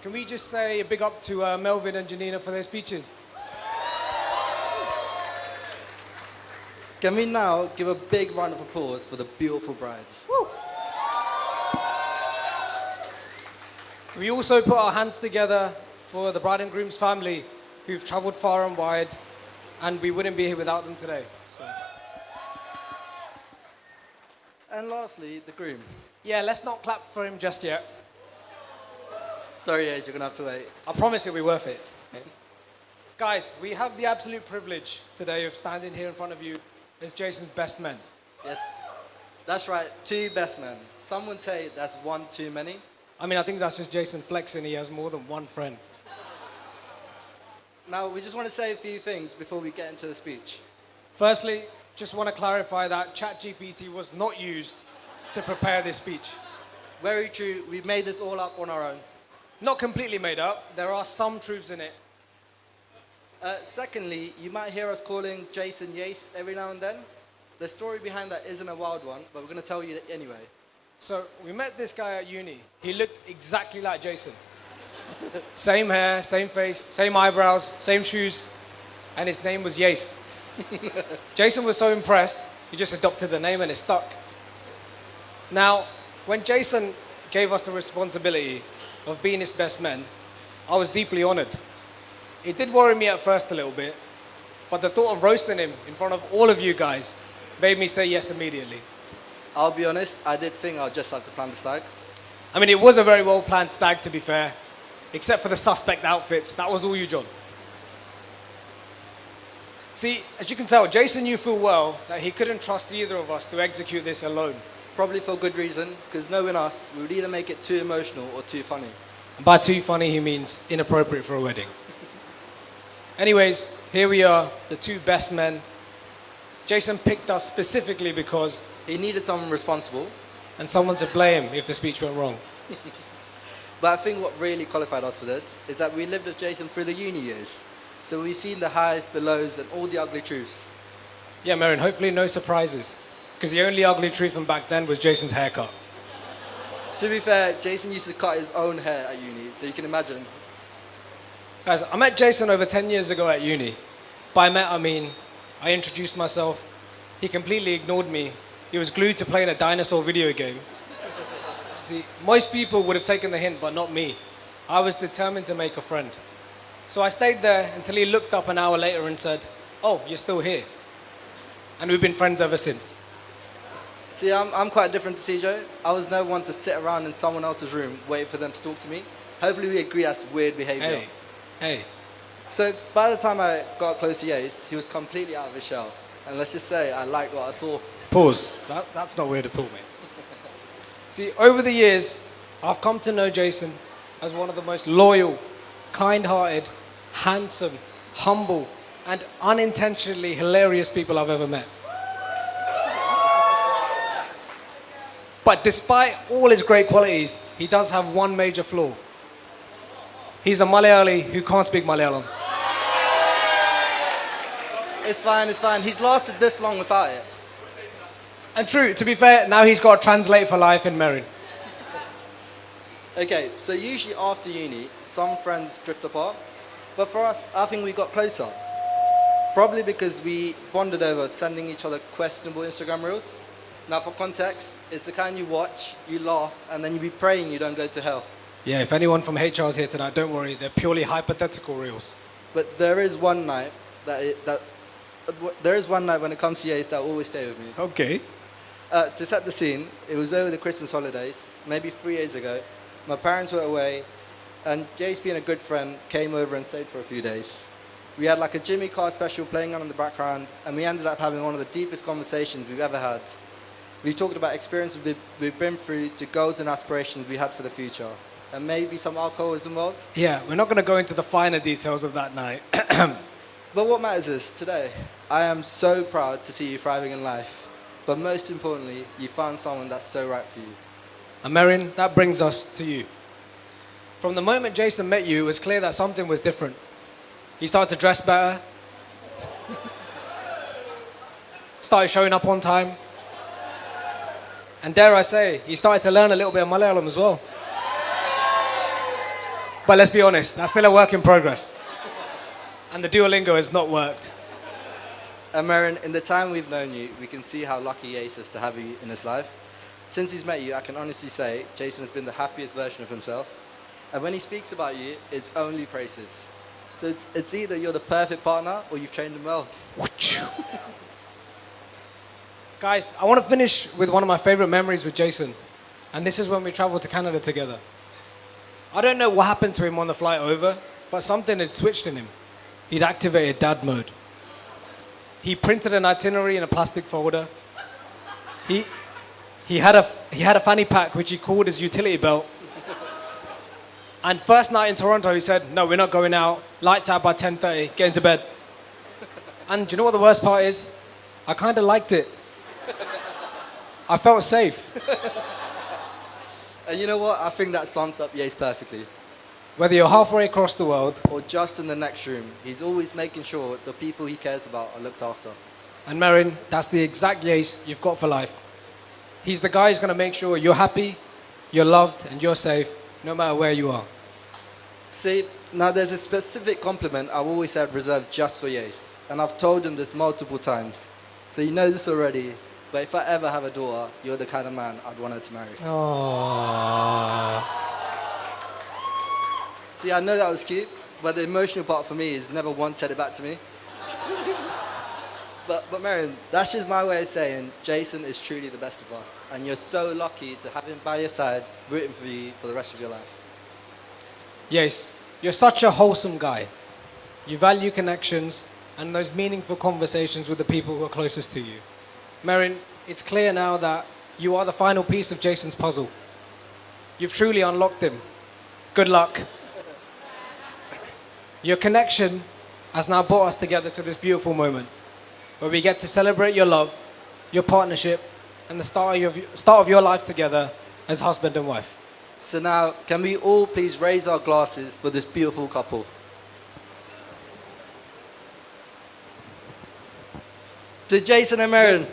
Can we just say a big up to Melvin and Janina for their speeches? Can we now give a big round of applause for the beautiful bride? We also put our hands together for the bride and groom's family who've traveled far and wide, and we wouldn't be here without them today. So. And lastly, the groom. Yeah, let's not clap for him just yet. Sorry, Ace, you're gonna have to wait. I promise it'll be worth it. Guys, we have the absolute privilege today of standing here in front of you as Jason's best men. Yes, that's right, 2 best men. Some would say that's 1 too many. I mean, I think that's just Jason flexing. He has more than one friend. Now, we just want to say a few things before we get into the speech. Firstly, just want to clarify that ChatGPT was not used to prepare this speech. Very true, we made this all up on our own. Not completely made up. There are some truths in it. Secondly, you might hear us calling Jason Yace every now and then. The story behind that isn't a wild one, but we're going to tell you anyway. So we met this guy at uni. He looked exactly like Jason. Same hair, same face, same eyebrows, same shoes, and his name was Yace. Jason was so impressed, he just adopted the name and it stuck. Now, when Jason gave us the responsibility of being his best men, I was deeply honored. It did worry me at first a little bit, but the thought of roasting him in front of all of you guys made me say yes immediately. I'll be honest, I did think I'd just have to plan the stag. I mean, it was a very well-planned stag, to be fair, except for the suspect outfits. That was all you, John. See, as you can tell, Jason knew full well that he couldn't trust either of us to execute this alone. Probably for good reason, because knowing us, we would either make it too emotional or too funny. And by too funny, he means inappropriate for a wedding. Anyways, here we are, the 2 best men. Jason picked us specifically because he needed someone responsible and someone to blame if the speech went wrong. But I think what really qualified us for this is that we lived with Jason through the uni years. So we've seen the highs, the lows, and all the ugly truths. Yeah, Merin, hopefully no surprises. Because the only ugly truth from back then was Jason's haircut. To be fair, Jason used to cut his own hair at uni, so you can imagine. Guys, I met Jason over 10 years ago at uni. By met, I mean, I introduced myself. He completely ignored me. He was glued to playing a dinosaur video game. See, most people would have taken the hint, but not me. I was determined to make a friend. So I stayed there until he looked up an hour later and said, "Oh, you're still here." And we've been friends ever since. See, I'm quite different to CJ. I was never one to sit around in someone else's room waiting for them to talk to me. Hopefully we agree that's weird behavior. Hey. So by the time I got close to Yace, he was completely out of his shell. And let's just say I liked what I saw. Pause. That's not weird at all, mate. See, over the years, I've come to know Jason as one of the most loyal, kind-hearted, handsome, humble, and unintentionally hilarious people I've ever met. But despite all his great qualities, he does have one major flaw. He's a Malayali who can't speak Malayalam. It's fine. He's lasted this long without it. And true, to be fair, now he's got to translate for life in Merin. Okay, so usually after uni, some friends drift apart. But for us, I think we got closer. Probably because we bonded over sending each other questionable Instagram reels. Now for context, it's the kind you watch, you laugh, and then you be praying you don't go to hell. Yeah, if anyone from HR is here tonight, don't worry, they're purely hypothetical reels. But there is one night when it comes to Yace that will always stay with me. Okay. To set the scene, it was over the Christmas holidays, maybe 3 years ago. My parents were away, and Jace, being a good friend, came over and stayed for a few days. We had like a Jimmy Carr special playing on in the background, and we ended up having one of the deepest conversations we've ever had. We talked about experiences we've been through to goals and aspirations we had for the future. And maybe some alcohol was involved. Yeah, we're not going to go into the finer details of that night. But what matters is, today, I am so proud to see you thriving in life. But most importantly, you found someone that's so right for you. And Merin, that brings us to you. From the moment Jason met you, it was clear that something was different. He started to dress better. Started showing up on time. And dare I say, he started to learn a little bit of Malayalam as well. But let's be honest, that's still a work in progress. And the Duolingo has not worked. And Merin, in the time we've known you, we can see how lucky Yace is to have you in his life. Since he's met you, I can honestly say Jason has been the happiest version of himself. And when he speaks about you, it's only praises. So it's either you're the perfect partner or you've trained him well. Guys, I want to finish with one of my favorite memories with Jason. And this is when we traveled to Canada together. I don't know what happened to him on the flight over, but something had switched in him. He'd activated dad mode. He printed an itinerary in a plastic folder. He had a fanny pack which he called his utility belt. And first night in Toronto, he said, "No, we're not going out. Lights out by 10:30. Get into bed." And do you know what the worst part is? I kind of liked it. I felt safe. And you know what? I think that sums up Yace perfectly. Whether you're halfway across the world or just in the next room, he's always making sure the people he cares about are looked after. And Merin, that's the exact Yace you've got for life. He's the guy who's going to make sure you're happy, you're loved, and you're safe, no matter where you are. See, now there's a specific compliment I've always had reserved just for Yace. And I've told him this multiple times. So you know this already, but if I ever have a daughter, you're the kind of man I'd want her to marry. Aww. See, I know that was cute, but the emotional part for me is never once said it back to me. But Merin, that's just my way of saying Jason is truly the best of us. And you're so lucky to have him by your side, rooting for you for the rest of your life. Yes, you're such a wholesome guy. You value connections and those meaningful conversations with the people who are closest to you. Merin, it's clear now that you are the final piece of Jason's puzzle. You've truly unlocked him. Good luck. Your connection has now brought us together to this beautiful moment where we get to celebrate your love, your partnership, and the start of your life together as husband and wife. So now, can we all please raise our glasses for this beautiful couple? To Jason and Merin.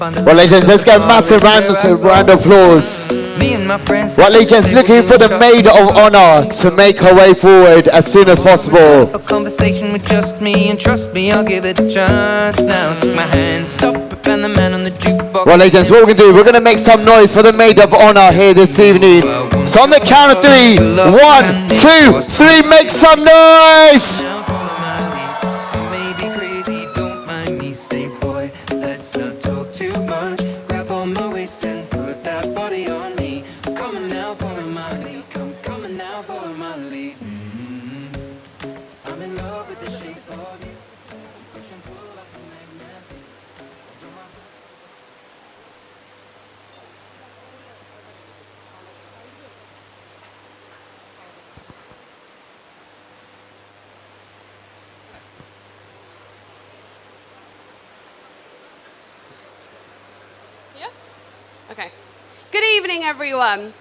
Well, legends, let's get massive round of applause. Well, legends, looking for the maid of honor to make her way forward as soon as possible. A conversation with just me, and trust me, I'll give it a chance. Now take my hand, stop it, and the man on the jukebox. Well, legends, what we're gonna do, we're gonna make some noise for the maid of honor here this evening. So on the count of 3, 1, 2, 3, make some noise. Okay. Good evening, everyone. All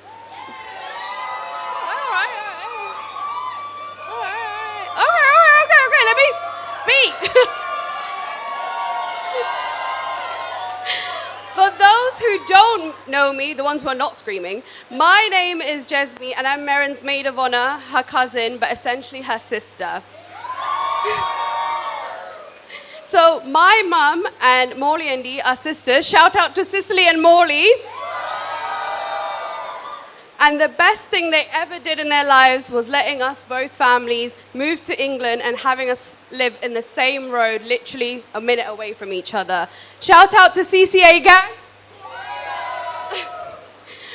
right. Okay. Let me speak. For those who don't know me, the ones who are not screaming, my name is Jesme, and I'm Merin's maid of honor, her cousin, but essentially her sister. So my mum and Morley and Dee are sisters. Shout out to Cicely and Morley. And the best thing they ever did in their lives was letting us both families move to England and having us live in the same road, literally a minute away from each other. Shout out to CCA gang.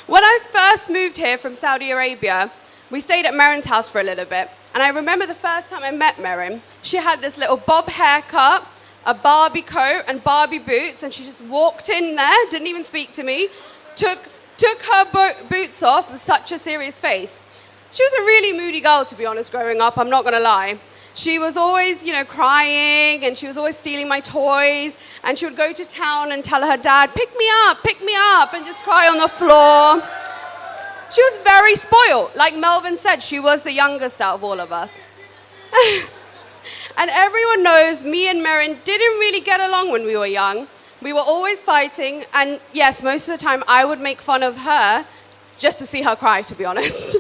When I first moved here from Saudi Arabia, we stayed at Merin's house for a little bit. And I remember the first time I met Merin, she had this little bob haircut, a Barbie coat and Barbie boots, and she just walked in there, didn't even speak to me, took her boots off with such a serious face. She was a really moody girl, to be honest, growing up, I'm not gonna lie. She was always, crying, and she was always stealing my toys, and she would go to town and tell her dad, pick me up, and just cry on the floor. She was very spoiled. Like Melvin said, she was the youngest out of all of us. And everyone knows me and Merin didn't really get along when we were young. We were always fighting, and yes, most of the time I would make fun of her just to see her cry, to be honest.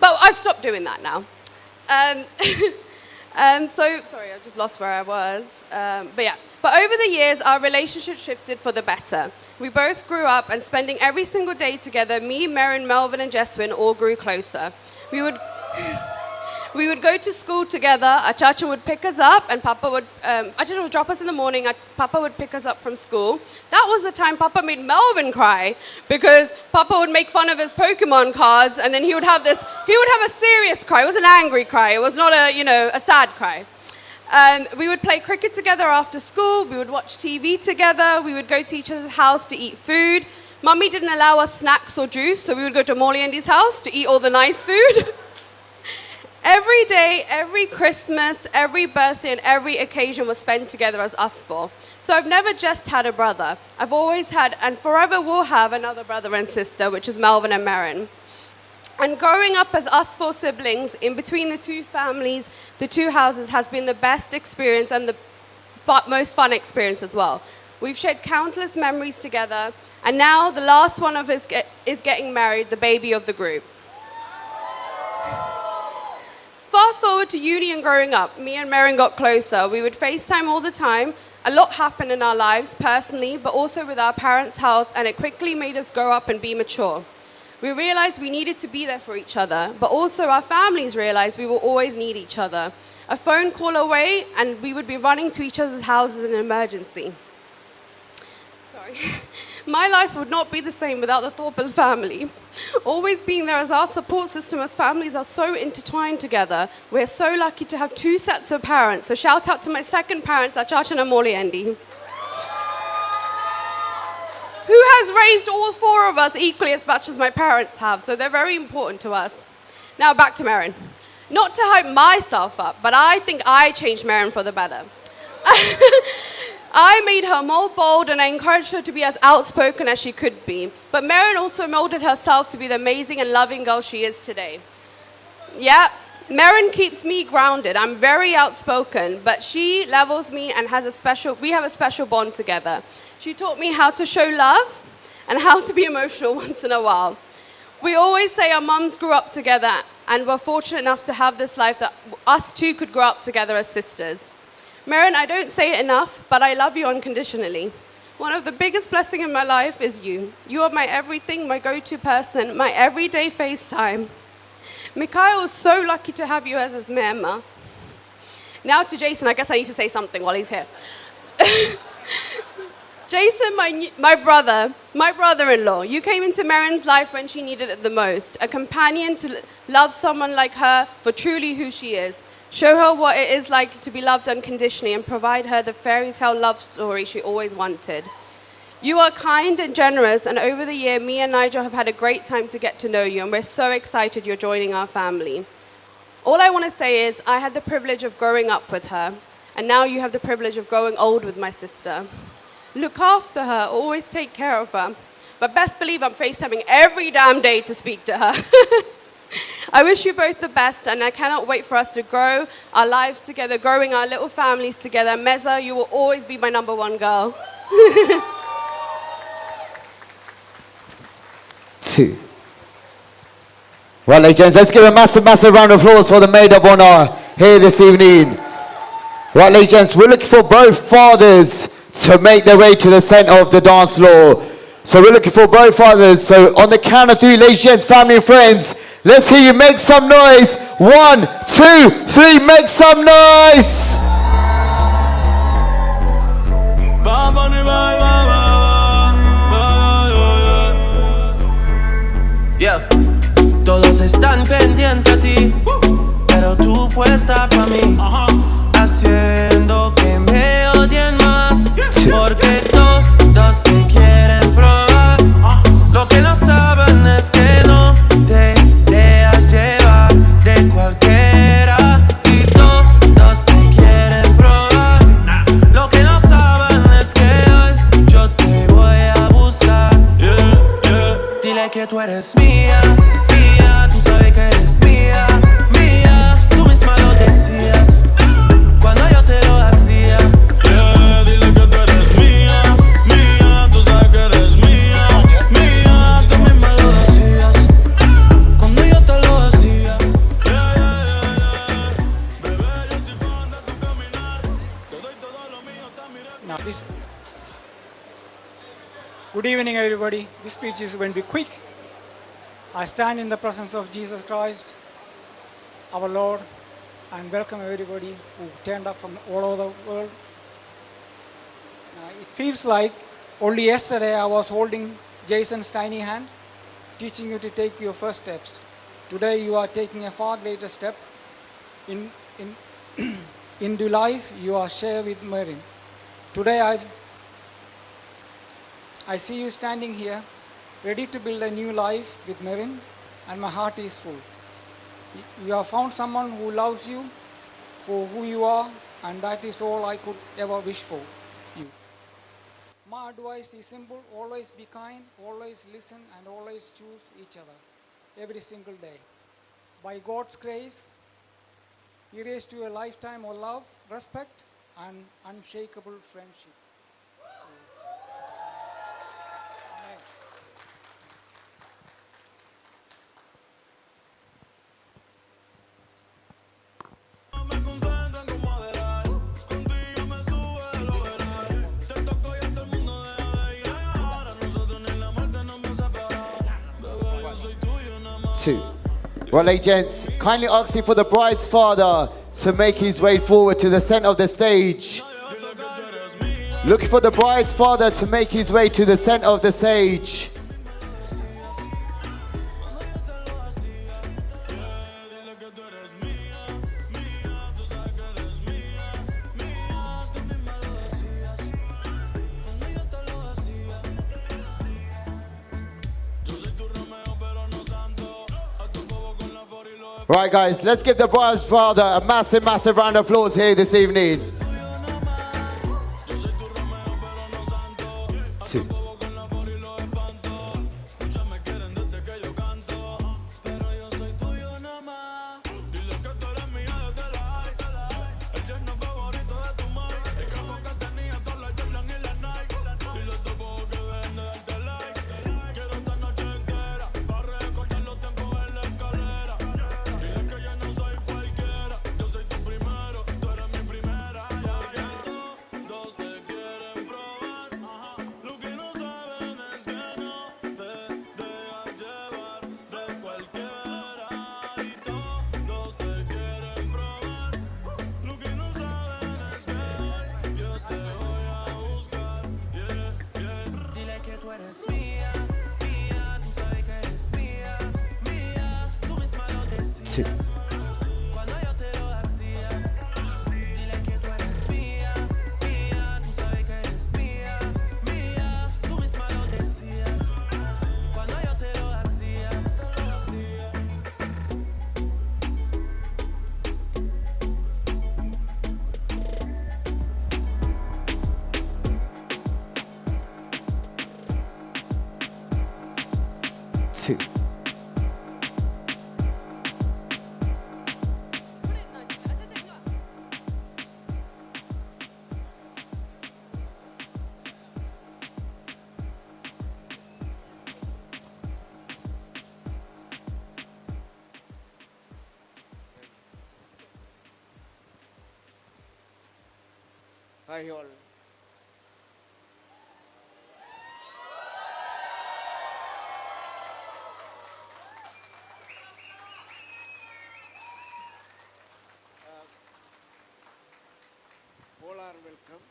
But I've stopped doing that now. Sorry, I just lost where I was. But over the years, our relationship shifted for the better. We both grew up, and spending every single day together, me, Merin, Melvin, and Jeswin all grew closer. We would go to school together. Achacha would pick us up, and Papa would, Achacha would drop us in the morning. Papa would pick us up from school. That was the time Papa made Melvin cry, because Papa would make fun of his Pokemon cards, and then he would have a serious cry. It was an angry cry. It was not a sad cry. We would play cricket together after school. We would watch TV together. We would go to each other's house to eat food. Mummy didn't allow us snacks or juice, so we would go to Molly Andy's house to eat all the nice food. Every day, every Christmas, every birthday, and every occasion was spent together as us four. So I've never just had a brother. I've always had, and forever will have, another brother and sister, which is Melvin and Merin. And growing up as us four siblings, in between the two families, the two houses, has been the best experience and the most fun experience as well. We've shared countless memories together, and now the last one of us is getting married, the baby of the group. Fast forward to uni and growing up, me and Merin got closer. We would FaceTime all the time. A lot happened in our lives personally, but also with our parents' health, and it quickly made us grow up and be mature. We realized we needed to be there for each other, but also our families realized we will always need each other. A phone call away, and we would be running to each other's houses in an emergency. Sorry. My life would not be the same without the Thorpel family. Always being there as our support system, as families are so intertwined together. We're so lucky to have two sets of parents. So shout out to my second parents, Achacha and Molly Andy, who has raised all four of us equally as much as my parents have, so they're very important to us. Now back to Merin. Not to hype myself up, but I think I changed Merin for the better. I made her more bold, and I encouraged her to be as outspoken as she could be. But Merin also molded herself to be the amazing and loving girl she is today. Yeah, Merin keeps me grounded. I'm very outspoken, but she levels me and we have a special bond together. She taught me how to show love and how to be emotional once in a while. We always say our mums grew up together, and we're fortunate enough to have this life that us two could grow up together as sisters. Merin, I don't say it enough, but I love you unconditionally. One of the biggest blessings in my life is you. You are my everything, my go-to person, my everyday FaceTime. Mikhail is so lucky to have you as his mama. Now to Jason, I guess I need to say something while he's here. Jason, my brother-in-law, you came into Merin's life when she needed it the most. A companion to love someone like her for truly who she is. Show her what it is like to be loved unconditionally, and provide her the fairy tale love story she always wanted. You are kind and generous, and over the year, me and Nigel have had a great time to get to know you, and we're so excited you're joining our family. All I want to say is I had the privilege of growing up with her, and now you have the privilege of growing old with my sister. Look after her, always take care of her. But best believe I'm FaceTiming every damn day to speak to her. I wish you both the best, and I cannot wait for us to grow our lives together, growing our little families together. Meza, you will always be my number one girl. 2. Well, legends, let's give a massive, massive round of applause for the maid of honor here this evening. Right, legends, we're looking for both fathers to make their way to the center of the dance floor. So we're looking for both fathers. So on the count of 3, ladies, gents, family and friends, let's hear you make some noise. 1, 2, 3, make some noise. Yeah. Todos están pendientes a ti, pero tú puesta pa' mí, haciendo que me odien más, porque todos te quieren probar. Lo que no saben es que no te dejas llevar de cualquiera, y todos te quieren probar. Lo que no saben es que hoy yo te voy a buscar. Dile que tú eres mía, mía, tú sabes que eres mía, mía, tú misma lo decías cuando yo te lo hacía. Dile que tú eres mía, mía. Now, good evening, everybody. This speech is going to be quick. I stand in the presence of Jesus Christ, our Lord, and welcome everybody who turned up from all over the world. It feels like only yesterday I was holding Jason's tiny hand, teaching you to take your first steps. Today you are taking a far greater step into life you are shared with Merin. Today I see you standing here, ready to build a new life with Merin, and my heart is full. You have found someone who loves you for who you are, and that is all I could ever wish for you. My advice is simple: always be kind, always listen, and always choose each other every single day. By God's grace, here's to a lifetime of love, respect, and unshakable friendship. Amen. Two. Well, agents, kindly asking for the bride's father to make his way forward to the center of the stage. Looking for the bride's father to make his way to the center of the stage. Right, guys, let's give the bride's father a massive, massive round of applause here this evening. Two. Two. Two. Hi all. All are welcome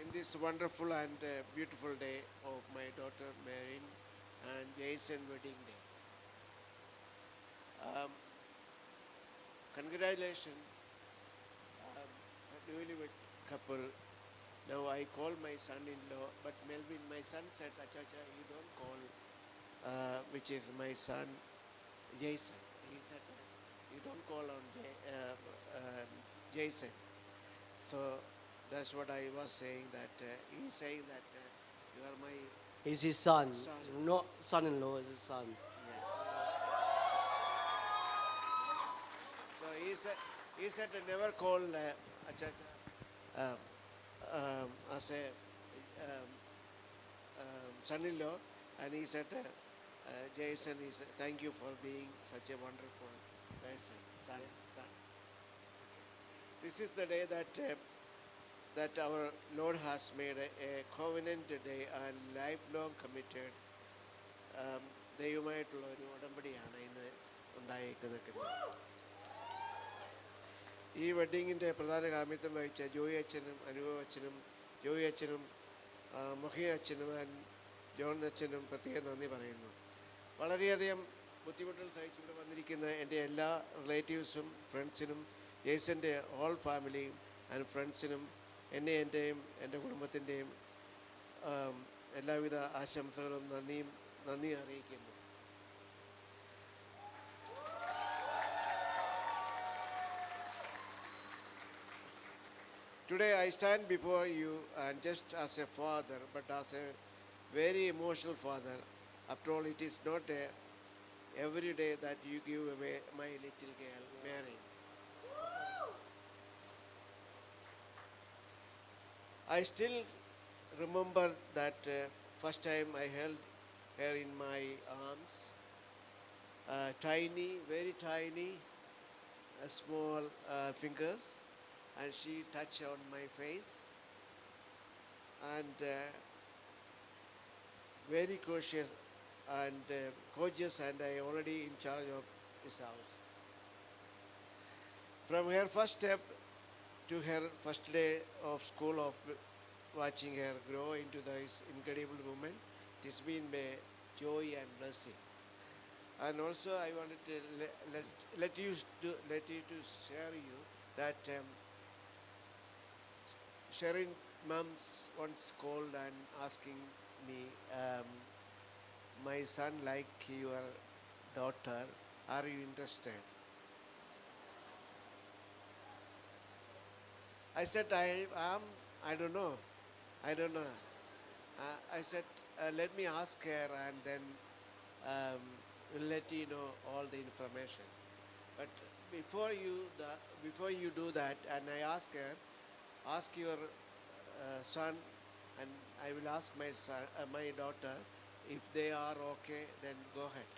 in this wonderful and beautiful day of my daughter Merin and Jason wedding day. Congratulations, newlywed couple. Now I call my son-in-law, but Melvin, my son said, Achacha, you don't call, which is my son, Jason. He said, you don't call on Jason. So that's what I was saying, that he's saying that you are my... He's his son. Not son-in-law, he's his son. Yeah. So he said never call Achacha as a son-in-law, and he said, Jason, thank you for being such a wonderful person, son. This is the day that that our Lord has made a covenant day and lifelong committed ദൈവമായിട്ടുള്ള ഒരു ഉടമ്പടിയാണ് ഇന്ന് ഉണ്ടായിരിക്കുന്നത്. ഈ വെഡ്ഡിങ്ങിൻ്റെ പ്രധാന കാമിത്വം വഹിച്ച ജോയി അച്ഛനും അനുഭവ അച്ഛനും ജോയി അച്ഛനും മുഖി അച്ഛനും ജോൺ അച്ഛനും പ്രത്യേകം നന്ദി പറയുന്നു. വളരെയധികം ബുദ്ധിമുട്ടുകൾ സഹിച്ചുകൊണ്ട് വന്നിരിക്കുന്ന എൻ്റെ എല്ലാ റിലേറ്റീവ്സും ഫ്രണ്ട്സിനും ജെയ്സൻ്റെ ഹോൾ ഫാമിലിയും ആൻഡ് ഫ്രണ്ട്സിനും എൻ്റെയും എൻ്റെ കുടുംബത്തിൻ്റെയും എല്ലാവിധ ആശംസകളും നന്ദി അറിയിക്കുന്നു. Today I stand before you and just as a father, but as a very emotional father. After all, it is not every day that you give away my little girl, Merin. I still remember that first time I held her in my arms. Tiny, very tiny, small fingers, and she touched on my face, and very cautious and gorgeous, and I already in charge of this house. From her first step to her first day of school, of watching her grow into this incredible woman, it has been a joy and blessing. And also I wanted to let you to share you that Sherin mums once called and asking me, my son like your daughter, are you interested? I said I don't know. I said let me ask her and then we'll let you know all the information. But before you do that, and I ask your son, and I will ask my daughter, if they are okay, then go ahead.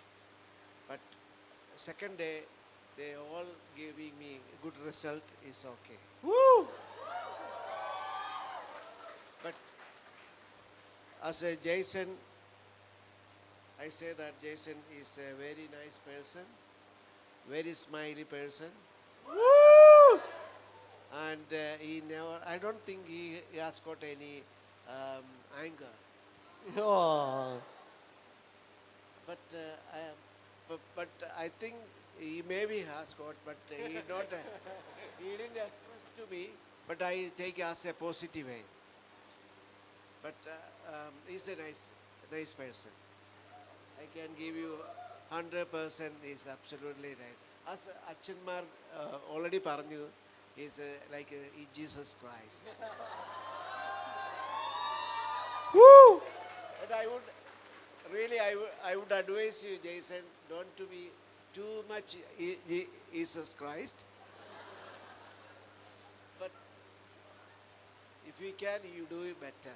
But second day, they all giving me good result is okay. Woo! But as a Jason, I say that Jason is a very nice person, very smiley person. Woo! And I don't think he has got any anger. Oh. But I think he maybe has got, but he didn't express to me, but I take it as a positive way. But he's a nice person. I can give you 100% is absolutely nice. As Achanmar already paranju, he's like Jesus Christ. Woo! But I would advise you, Jason, don't to be too much Jesus Christ. But if you can, you do it better.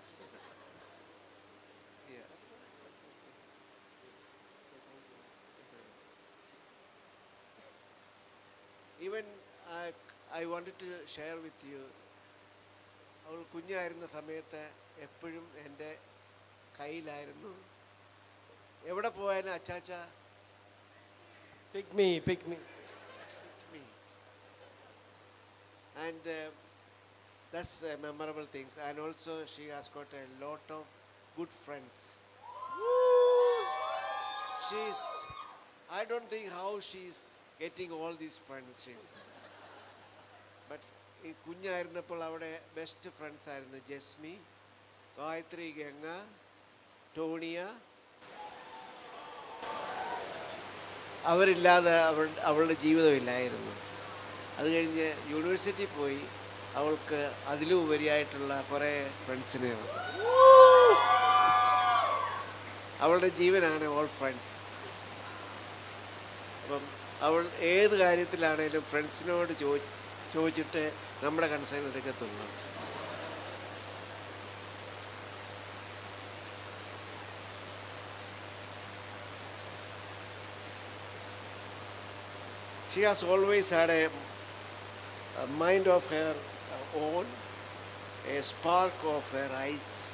Yeah. Even I wanted to share with you, അവൾ കുഞ്ഞായിരുന്ന സമയത്ത് എപ്പോഴും എൻ്റെ കയ്യിലായിരുന്നു. എവിടെ പോയാലും അച്ചാച്ച Pick me. And that's memorable things. And also she has got a lot of good friends. I don't think how she's getting all these friendships. But ഈ കുഞ്ഞായിരുന്നപ്പോൾ അവിടെ best friends ആയിരുന്നു ജസ്മി, ഗായത്രി, ഗംഗ, ടോണിയ. അവരില്ലാതെ അവളുടെ ജീവിതമില്ലായിരുന്നു. അത് കഴിഞ്ഞ് യൂണിവേഴ്സിറ്റി പോയി, അവൾക്ക് അതിലുപരിയായിട്ടുള്ള കുറേ ഫ്രണ്ട്സിനെ, അവളുടെ ജീവനാണ് ഓൾ ഫ്രണ്ട്സ്. അപ്പം അവൾ ഏത് കാര്യത്തിലാണേലും ഫ്രണ്ട്സിനോട് ചോദിച്ചിട്ട് നമ്മുടെ concern എടുക്കത്തുള്ളൂ. She has always had a mind of her own, a a spark of her eyes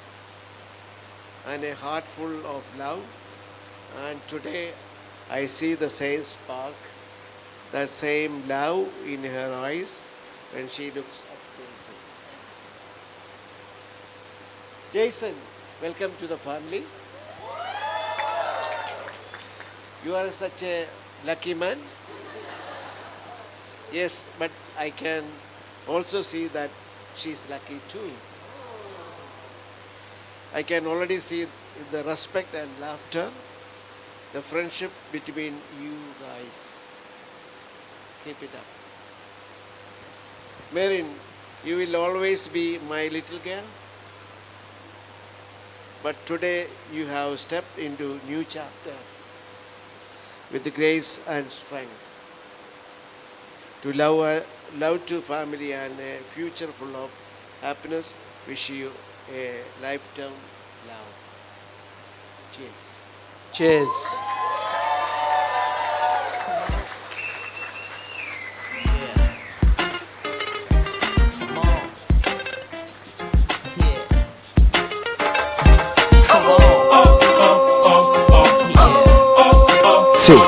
and a heart full of love. And today I see the same spark, that same love in her eyes when she looks at Jason. Jason, welcome to the family. You are such a lucky man. Yes, but I can also see that she's lucky too. I can already see the respect and laughter, the friendship between you guys. Keep it up. Merin, you will always be my little girl. But today you have stepped into new chapter with grace and strength. To love to family and a future full of happiness, wish you a lifetime love. Cheers. Cheers. Two.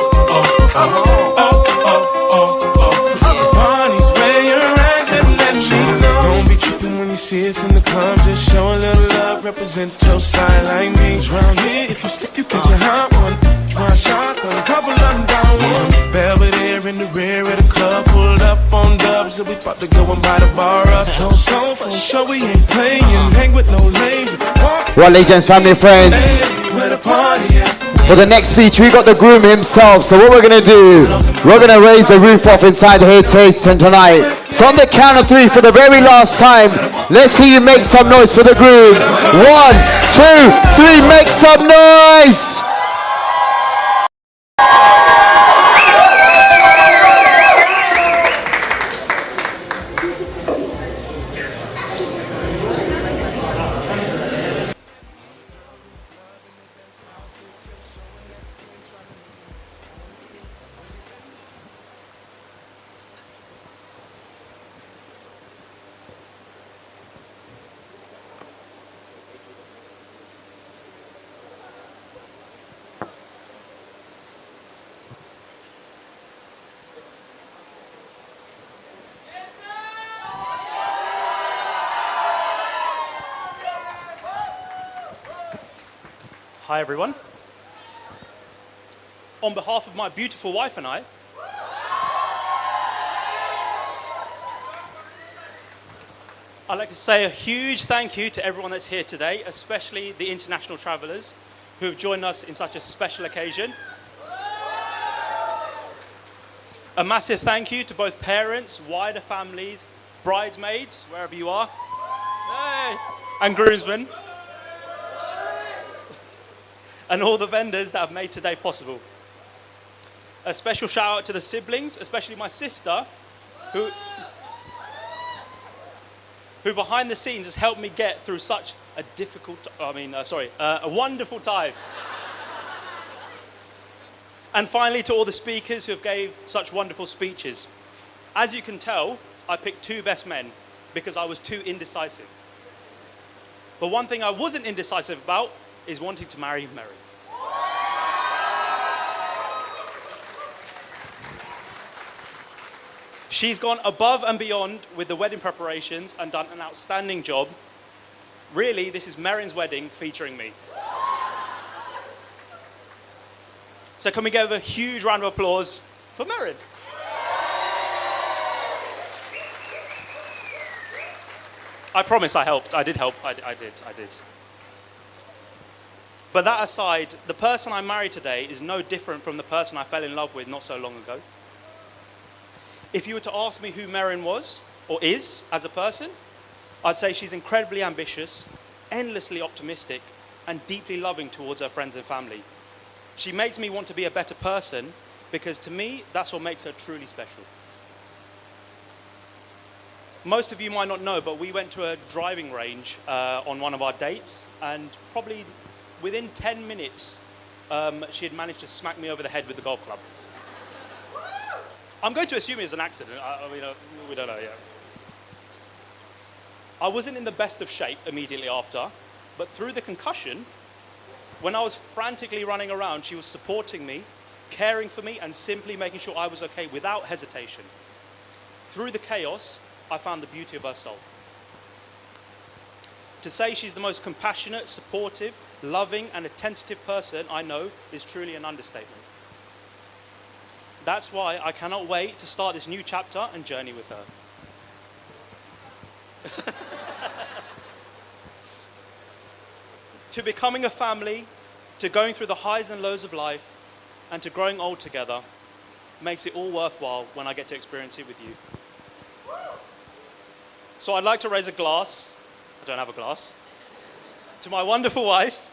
Don't be tripping when you see us in the club. Just show a little love, represent your side like me. Round here, if you stick, you catch a hot one. One shot, a couple of them down one. Belvedere in the rear of the club, pulled up on dubs, so we about to go and buy the bar up. So for sure we ain't playing, hang with no lames. Well, Legends, family, friends, Where the party at? for the next speech, we got the groom himself. So what we're going to do, we're going to raise the roof off inside here tonight. So on the count of three, for the very last time, let's hear you make some noise for the groom. 1, 2, 3, make some noise. Hi everyone. On behalf of my beautiful wife and I, I'd like to say a huge thank you to everyone that's here today, especially the international travelers who have joined us in such a special occasion. A massive thank you to both parents, wider families, bridesmaids, wherever you are, and groomsmen, and all the vendors that have made today possible. A special shout out to the siblings, especially my sister, who behind the scenes has helped me get through such a a wonderful time. And finally, to all the speakers who have gave such wonderful speeches. As you can tell, I picked two best men because I was too indecisive. But one thing I wasn't indecisive about is wanting to marry Merin. She's gone above and beyond with the wedding preparations and done an outstanding job. Really, this is Merin's wedding featuring me. So can we give a huge round of applause for Merin? I promise I helped. I did help. I did. But that aside, the person I marry today is no different from the person I fell in love with not so long ago. If you were to ask me who Merin was, or is, as a person, I'd say she's incredibly ambitious, endlessly optimistic, and deeply loving towards her friends and family. She makes me want to be a better person because to me, that's what makes her truly special. Most of you might not know, but we went to a driving range on one of our dates, and probably within 10 minutes, she had managed to smack me over the head with the golf club. I'm going to assume it was an accident. We don't know yet. I wasn't in the best of shape immediately after, but through the concussion, when I was frantically running around, she was supporting me, caring for me, and simply making sure I was okay without hesitation. Through the chaos, I found the beauty of her soul. To say she's the most compassionate, supportive, loving, and attentive person I know is truly an understatement. That's why I cannot wait to start this new chapter and journey with her. To becoming a family, to going through the highs and lows of life, and to growing old together makes it all worthwhile when I get to experience it with you. So I'd like to raise a glass, I don't have a glass, to my wonderful wife,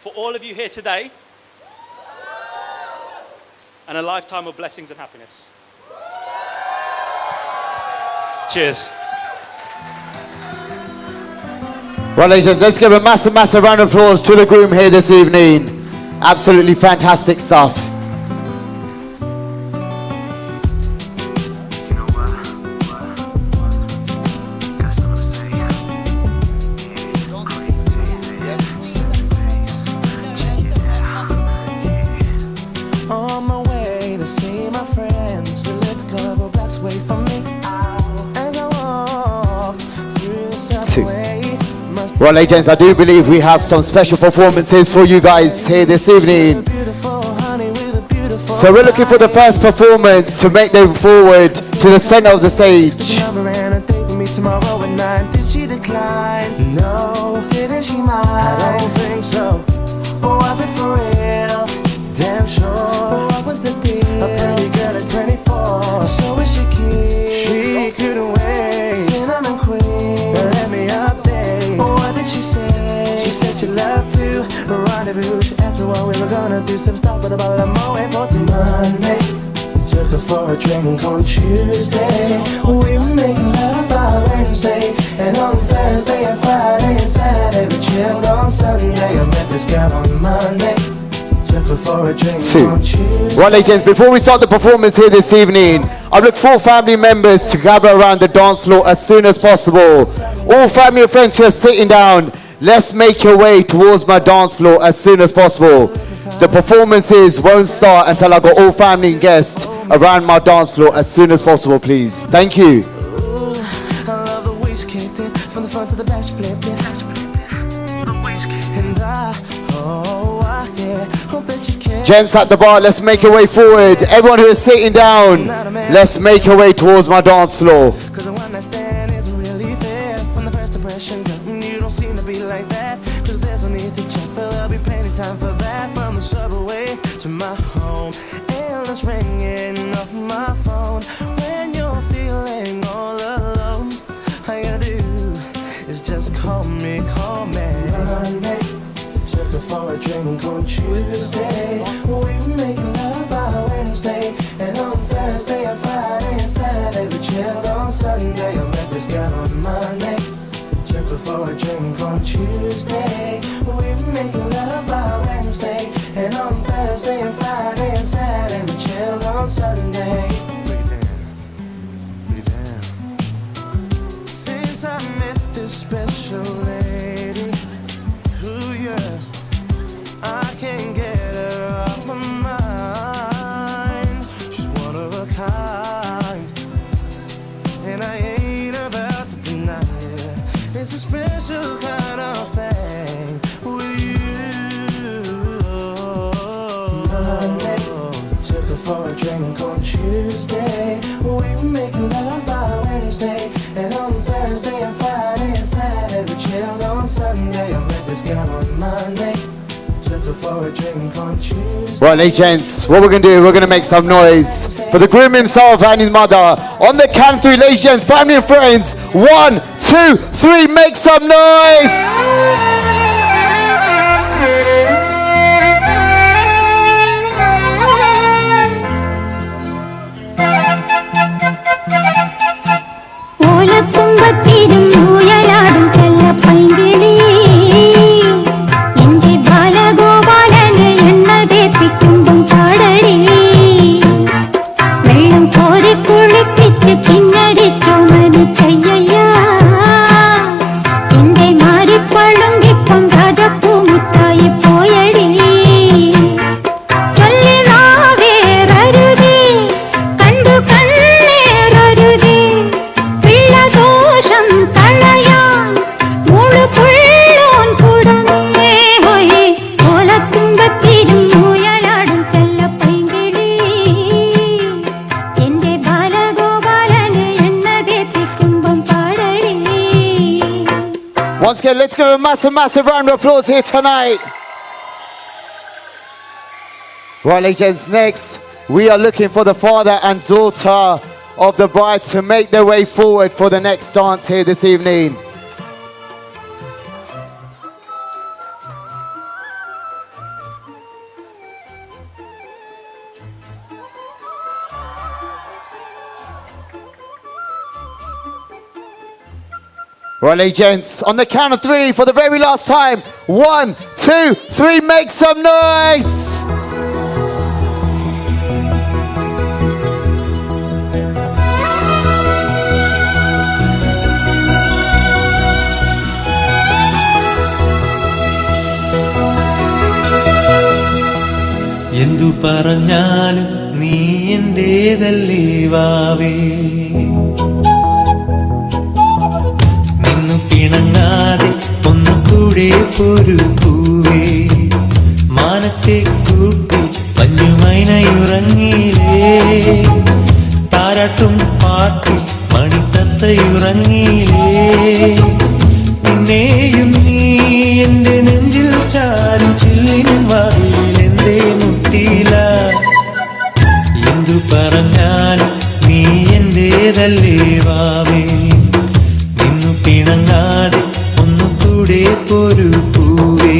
for all of you here today, and a lifetime of blessings and happiness. Cheers. Well, ladies and gentlemen, let's give a massive, massive round of applause to the groom here this evening. Absolutely fantastic stuff. On my way to see my friends, you lived a couple blocks away from me. As I walked through the subway. Well, legends, I do believe we have some special performances for you guys here this evening. So we're looking for the first performance to make them forward to the center of the stage. Tomorrow at 9, did she decline? No, didn't she mind? I don't think so. Or was it for real? Damn sure. But what was the deal? A pretty girl is 24, so is she cute? She couldn't wait. Cinnamon queen, let me update. But what did she say? She said she loved to rendezvous. She asked me what we were gonna do. Some stuff, but about I'm waiting for Monday. Took her for a drink on Tuesday. We were making love by Wednesday. And on Thursday and Friday and Saturday we chilled on Sunday. I met this girl on Monday. Took her for a drink on Tuesday. Well, legends, before we start the performance here this evening, I've looked for family members to gather around the dance floor as soon as possible. All family and friends who are sitting down, let's make your way towards my dance floor as soon as possible. The performances won't start until I got all family and guests around my dance floor as soon as possible, please. Thank you. I love the way she kicked it. From the front to the back she flipped it. And hope that she can. Gents at the bar, let's make our way forward. Everyone who is sitting down, let's make our way towards my dance floor. Cause the one I stand isn't really fair. From the first impression, you don't seem to be like that. Cause there's no need to check, for there'll be plenty time for that. From the subway to my home, endless ringing off my phone. When you're feeling all alone, all you gotta do is just call me. Monday, took her for a drink on Tuesday. We were making love by Wednesday. And on Thursday and Friday and Saturday we chilled on Sunday. I met this girl on Monday. Took her for a drink on Tuesday. We were making love by Wednesday. And on Thursday and Friday and Saturday we chilled on Sunday. Break it down. Since I met this special lady, ooh yeah, I can't get her off my mind. She's one of a kind, and I ain't about to deny it. It's a special kind of thing with you. Monday, took her for a drink on Tuesday. We were making love by Wednesday. And on Thursday and Friday and Saturday we chilled on Sunday. I met this girl on Monday. Took her for a drink on Tuesday. Right, legends, what we're going to do, we're going to make some noise for the groom himself and his mother. On the count of 3, legends, family and friends. 1, 2, 3, make some noise! Chicken എനിക്കയ്യയ്യാ എന്റെ മാറിപ്പളുങ്കിപ്പം രാജപ്പൂ മുത്തായി പോയടി ചൊല്ലിനാവേറരുതേ കണ്ടു കണ്ണേറരുതേ പിള്ളദോഷം കളയാൻ മൂളു പുള്ളോൻ കുടമേ ഹോയേ ഓലത്തുമ്പത്തിരും മുയലാടും ചെല്ലപ്പൈങ്കിളി എന്റെ ബാലഗോപാലനെ എണ്ണ തേപ്പിക്കുമ്പം പാടടി. Once again, let's give a massive round of applause here tonight. Right, legends, next, we are looking for the father and daughter of the bride to make their way forward for the next dance here this evening. Right, ladies and gents, on the count of three for the very last time. 1, 2, 3, make some noise! എന്തു പറഞ്ഞാലും നീ എന്റേതല്ലേ വാവേ നിന്നു പിണങ്ങാതെ ഒന്നുകൂടെ ഒരു പൂവേ മാനത്തെ കൂട്ടിൽ മഞ്ഞുമൈനയുറങ്ങിയില്ലേ താരാട്ടും പാട്ടിൽ മണിത്തത്തയുറങ്ങിയില്ലേ പിന്നെയും നീ എന്റെ നെഞ്ചിൽ ചാരും ചില്ലിൻ വാതിൽ എന്തേ മുട്ടിയില്ല എന്തു പറഞ്ഞാലും നീ എന്റേതല്ലേ വാവേ നിന്നു പിണങ്ങാതെ ഒന്നുകൂടെ ഒരു പൂവേ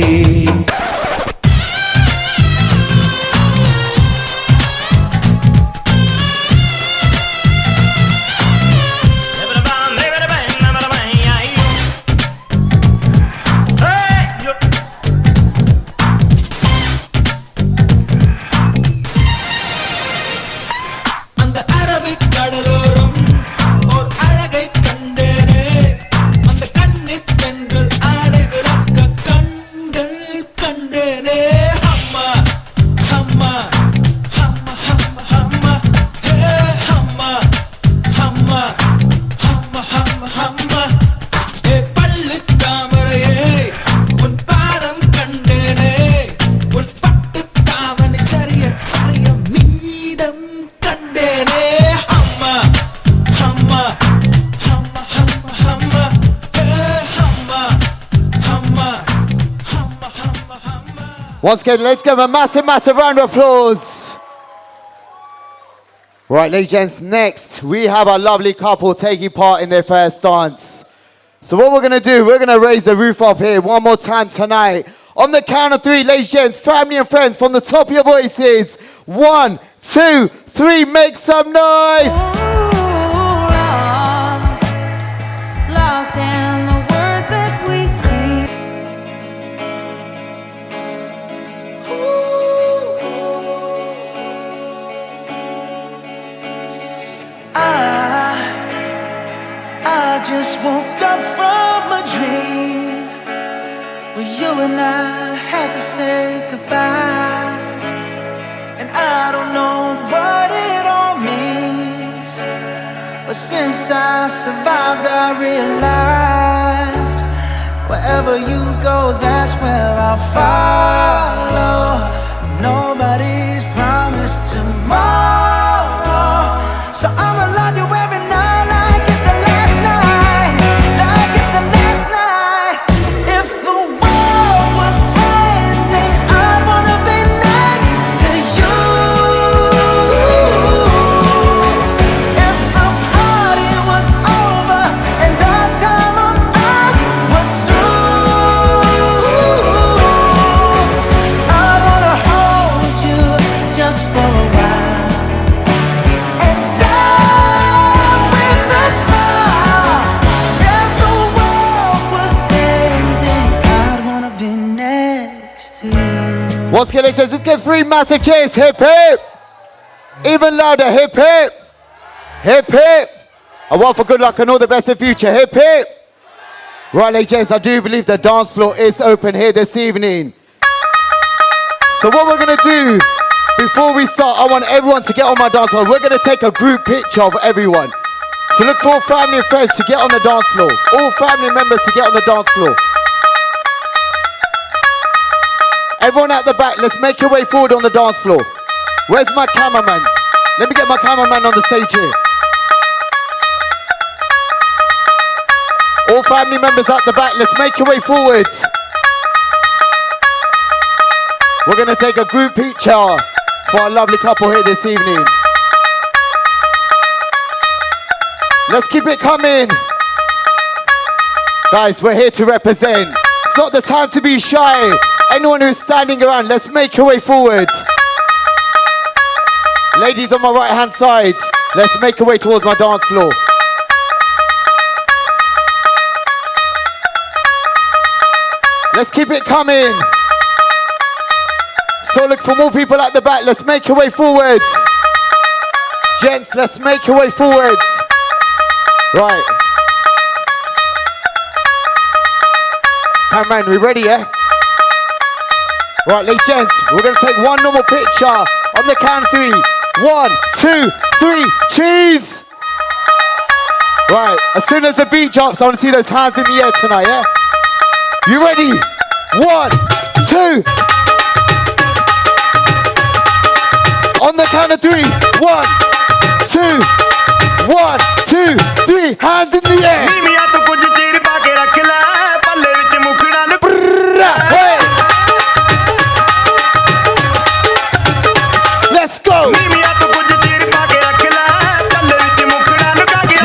Once again, let's give a massive round of applause. Right, ladies and gents, next we have a lovely couple taking part in their first dance. So what we're going to do, we're going to raise the roof up here one more time tonight. On the count of three, ladies and gents, family and friends, from the top of your voices. 1, 2, 3, make some noise. Lost in the words that we speak. I just woke up from a dream where you and I had to say goodbye. And I don't know what it all means, but since I survived I realized wherever you go, that's where I'll follow. Nobody's promised tomorrow, so I'ma love you every night like it's the last night, like it's the last night. If the world was ending, I'd wanna be next to you. If the party was over and our time on earth was through, I'd wanna hold you just for a while and die with a smile. If the world was ending, I'd wanna be next to you. Once again, ladies and gents, let's give 3 massive cheers. Hip hip. Even louder, hip hip. Hip hip. I want for good luck and all the best in future. Hip hip. Right, ladies and gents, I do believe the dance floor is open here this evening. So what we're gonna do, before we start, I want everyone to get on my dance floor. We're gonna take a group picture of everyone. So look for all family and friends to get on the dance floor. All family members to get on the dance floor. Everyone at the back, let's make your way forward on the dance floor. Where's my cameraman? Let me get my cameraman on the stage here. All family members at the back, let's make your way forward. We're going to take a group picture for our lovely couple here this evening. Let's keep it coming. Guys, we're here to represent. It's not the time to be shy. Anyone who's standing around, let's make your way forward. Ladies on my right hand side, let's make our way towards my dance floor. Let's keep it coming. So look for more people at the back. Let's make your way forwards. Gents, let's make your way forwards. Right. Cameraman, we ready, yeah? Right, ladies and gents, we're going to take one normal picture on the count of 3. 1, 2, 3, cheese! Right, as soon as the beat drops, I want to see those hands in the air tonight, yeah? You ready? 1, 2. On the count of 3. 1, 2, 1, 2, 3. Hands in the air. Hey. Let's go.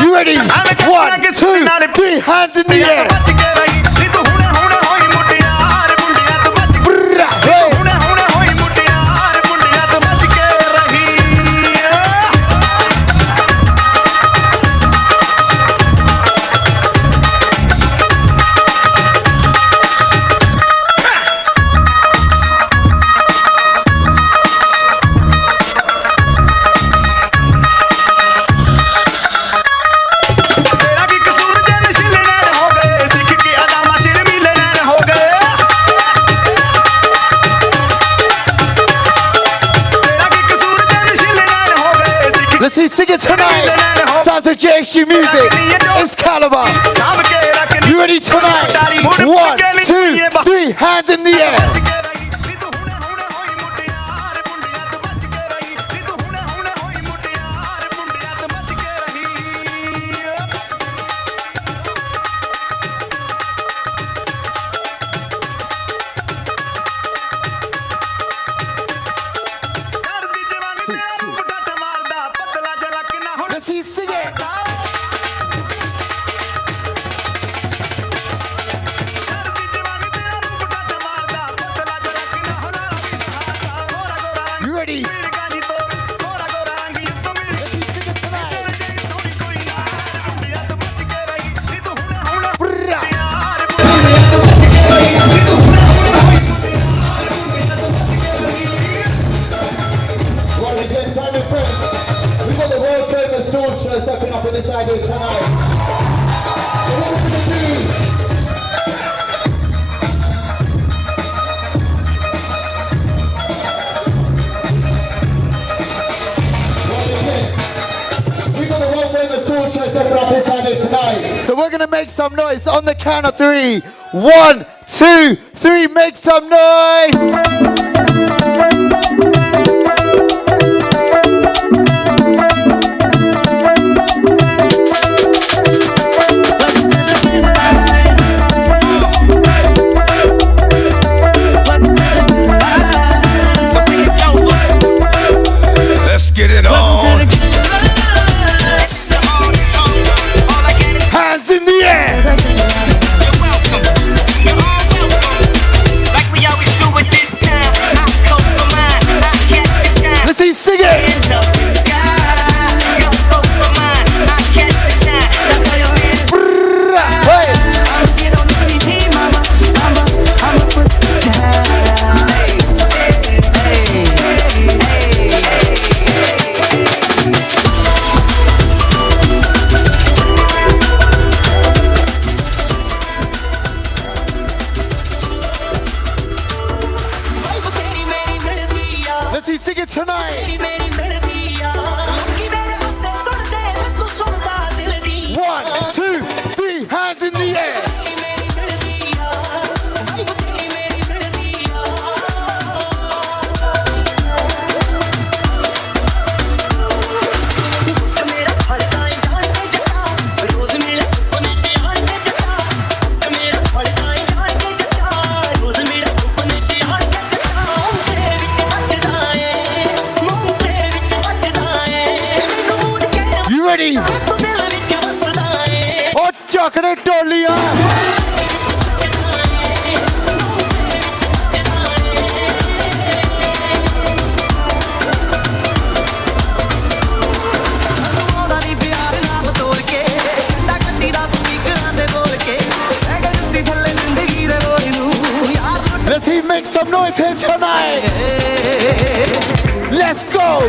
You ready? 1, 2, 3. Hands in the air. Sing it tonight. Sounds of JSG music. It's Caliber. You ready tonight? 1, 2, 3. Hands in the air. So we're gonna make some noise on the count of 3. 1, 2, 3. Make some noise. Let's get it on. Hands in the air. Let's see, sing it. 2, 3, hands in the air. You ready? Oh, chuck the dolly Let's see, make some noise here tonight. Let's go.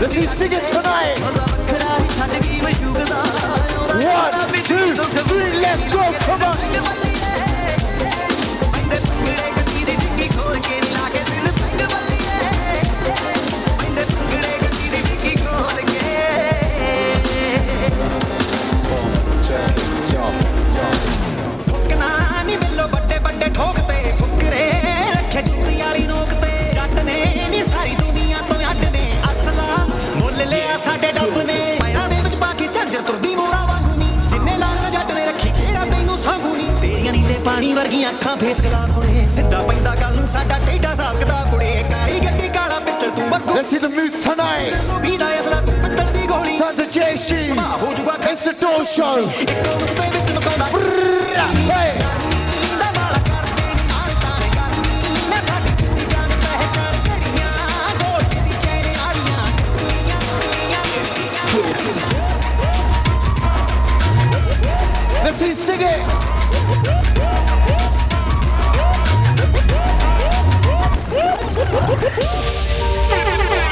Let's see, sing it tonight. 1, 2, 3, let's go, come on. ਪਾਣੀ ਵਰਗੀਆਂ ਅੱਖਾਂ face ਗਲਾ ਕੁੜੇ ਸਿੱਧਾ ਪੈਂਦਾ ਗੱਲ ਨੂੰ ਸਾਡਾ ਟੇਡਾ ਸਾਬਕਦਾ ਕੁੜੇ ਕਾਲੀ ਗੱਡੀ ਕਾਲਾ ਪਿਸਟਲ ਤੂੰ ਬਸ Let's see the moves tonight. ਵੀ ਦਾ ਅਸਲਾ ਤੂੰ ਪਿੱਤਲ ਦੀ ਗੋਲੀ Sons of JC. ਹੋ ਜੂਗਾ It's the Dawn Show. ਇੱਕੋ ਨੁਕਤੇ ਵਿੱਚ ਮਕਾਉਂਦਾ Hey. Let's see, sing it.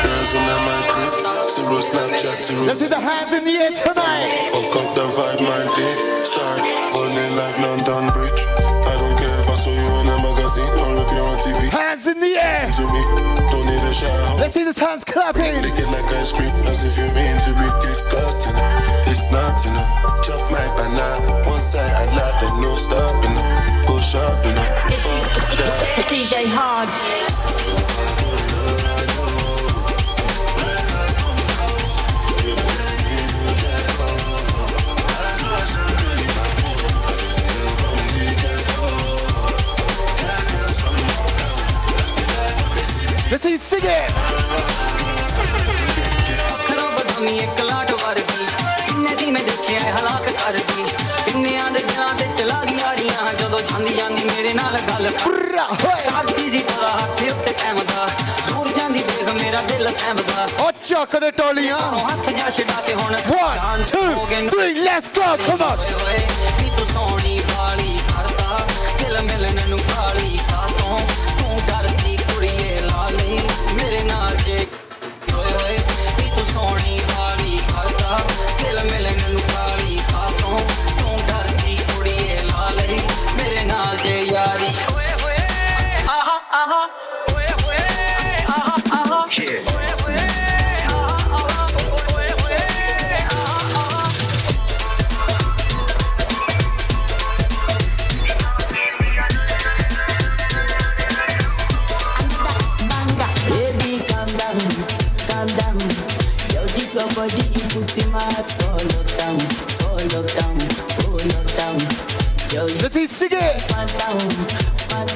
Girls in my crib, zero Snapchat, zero. Let's see the hands in the air tonight. Woke up the vibe, my day start falling like London Bridge. I don't care if I saw you in a magazine or if you're on TV. Hands in the air. To me, don't need a shower. Let's see the hands clapping. Lick it like ice cream, as if you mean to be disgusting. It's not enough. Chop my banana, one side I like and no stopping. Go shopping. Fuck that. DJ Hard. Let's see, sing it. Oh, chuck the dolly, 1, 2, 3, let's go, come on. Somebody put in my heart for lockdown, for lockdown, oh lockdown. Yo, let's see, sing it. Fan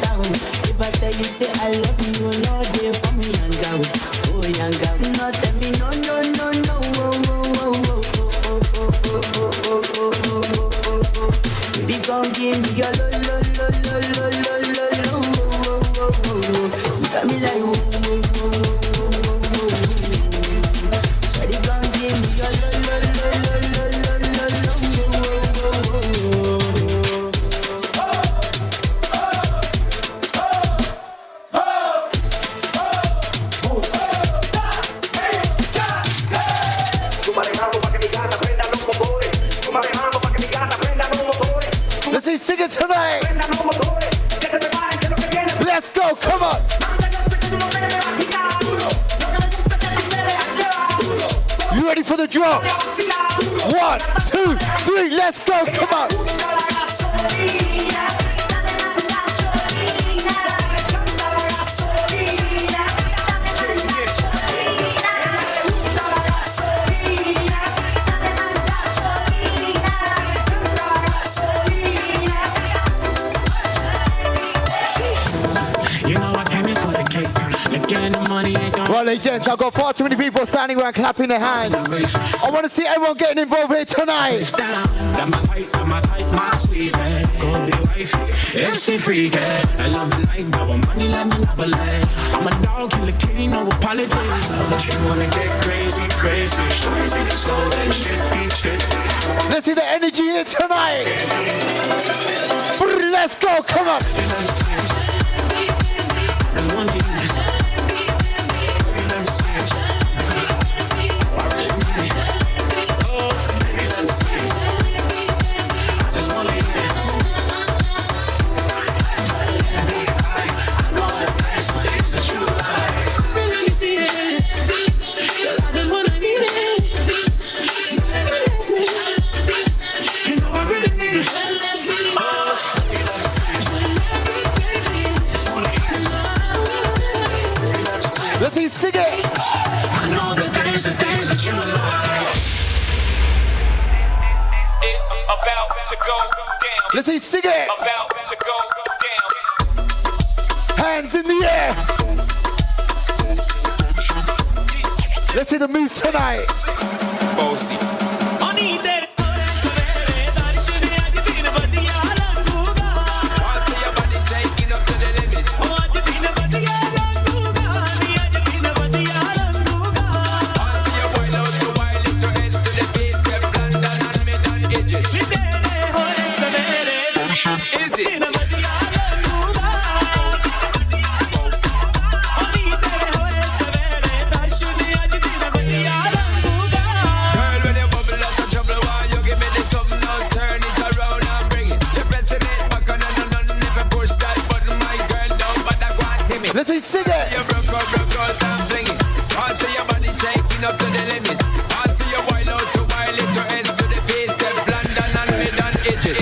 down. If I tell you say I love you, no day for me young girl, oh young girl. No tell me no, oh. Baby, come give me your lo. You got me like tonight. Let's go, come on. You ready for the drop? 1, 2, 3, let's go, come on. Well, legends, I've got far too many people standing around clapping their hands. I want to see everyone getting involved here tonight. I love the night, but money let me monopoly. I'm a dog, kill a kitty, no apology. But you wanna get crazy, crazy. Take it slow, then shitty. Let's see the energy here tonight. Let's go, come on. Let's see, sing it. I know that there's the things that you like. It's about to go down. Let's see, sing it. About to go down. Hands in the air. Let's see the moves tonight. Bossy. Let's see, sing it. You broke out and fling it. Answer your body shaking up to the limit. Answer your wild out to wild it to end to the face of London and mid and edges.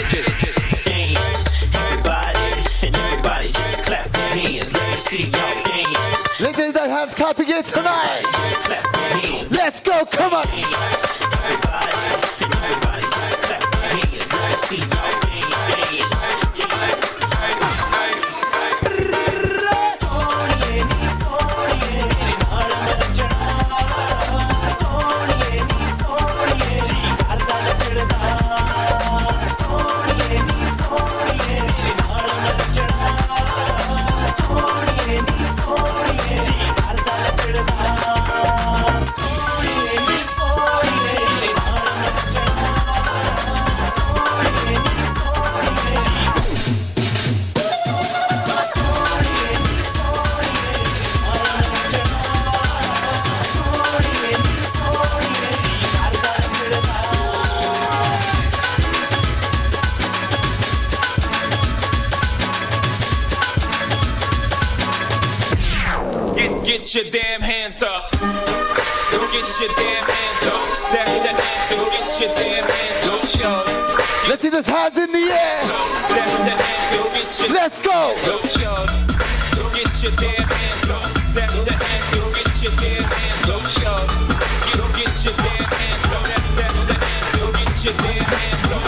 Everybody, and everybody just clap your hands. Let me see y'all dance. Let's see the hands clapping here tonight. Let's go, come on. Everybody, and everybody just clap your hands. Let me see y'all dance. Get your damn hands up. Get your damn hands up. Get your damn hands up. Let's see those hands in the air. Let's go. Get your damn hands up. Get your damn hands up. Get your damn hands up. Get your damn hands up.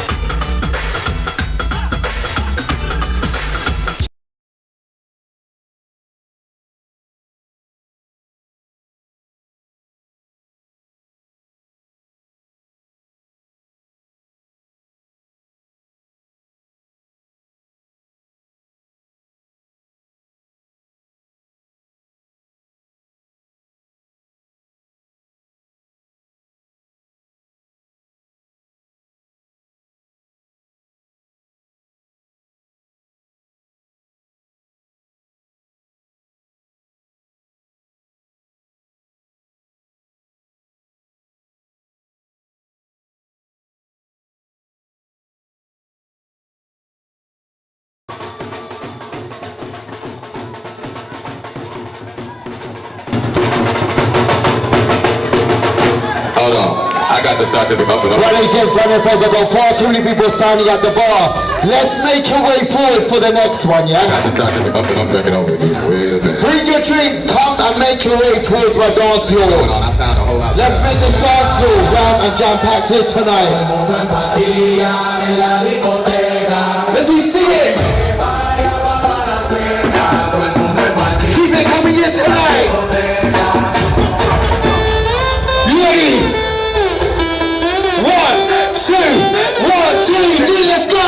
I got to start this up. Well, ladies and gentlemen, friends, I've got far too many people standing at the bar. Let's make your way forward for the next one, yeah? I got to start this up and I'm taking over. Wait a minute. Bring your drinks, come and make your way towards my dance floor. Hold on, I sound a whole lot. Let's make the dance floor round and jam-packed here tonight. Let's be singing. Keep it coming here tonight. Ready? 1, 2, 3, let's go.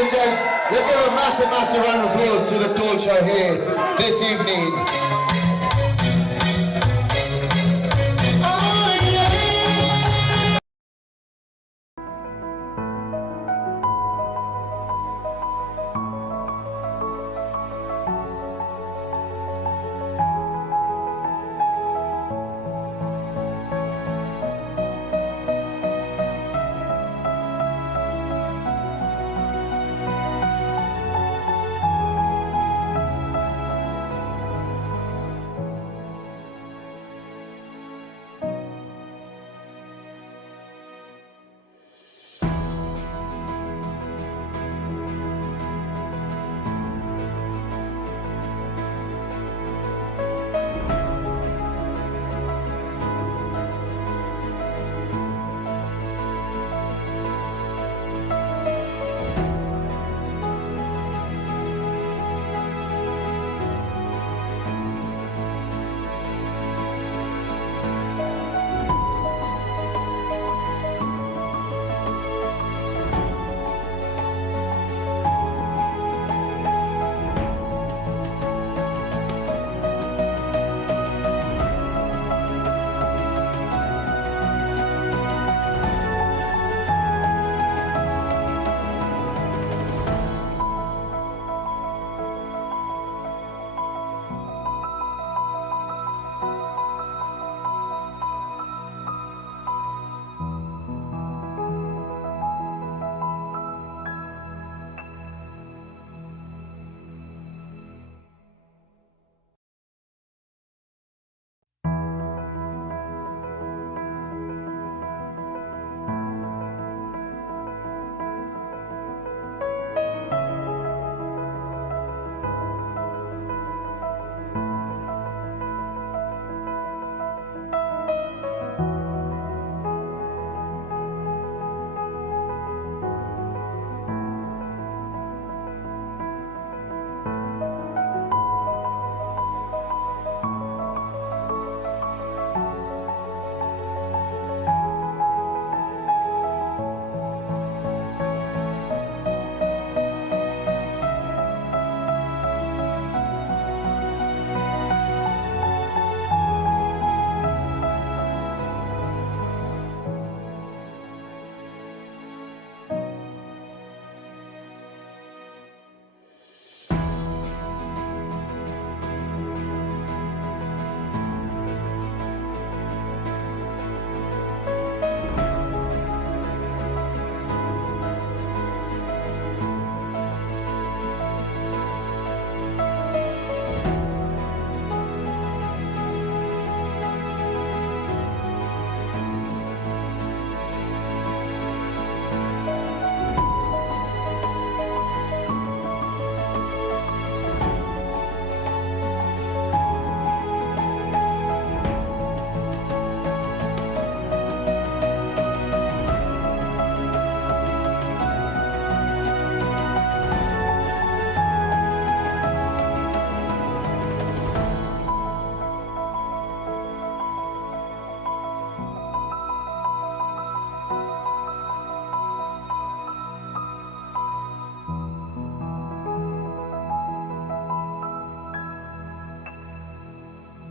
and gents, let's give a massive, massive round of applause to the culture here this evening.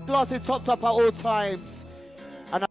Glass is topped up at all times. And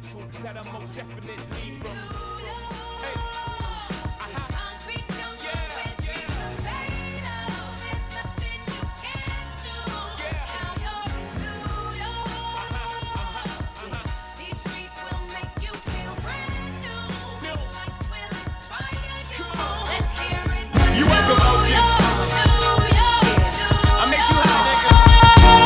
ritual that I most definitely from. You welcome, OG. I made you hot, nigga.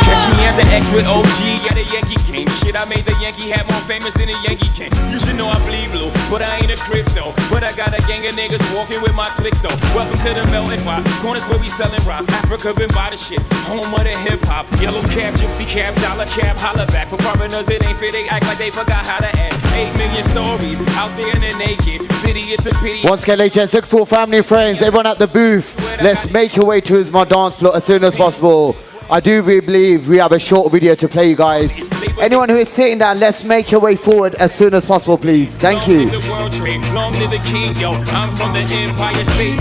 Catch me at the X with OG at a Yankee game. Shit, I made the Yankee hat more famous than a Yankee can. You should know I bleed blue, but I ain't a crypto. But I got a gang of niggas walking with my click though. Welcome to the melting pot. Corners where we selling rock. Africa been by the shit. Home of the hip hop. Yellow cap, gypsy cap, dollar cap, holla back. For foreigners, it ain't fit. They act like they forgot how to act. 8 million stories out there in the naked city. It's a pity. Once again, legends, look for family, friends, everyone at the booth. Let's make your way to my dance floor as soon as possible. I do believe we have a short video to play, you guys. Anyone who is sitting down, let's make your way forward as soon as possible, please. Thank you. Long live the king, yo. I'm from the Empire State.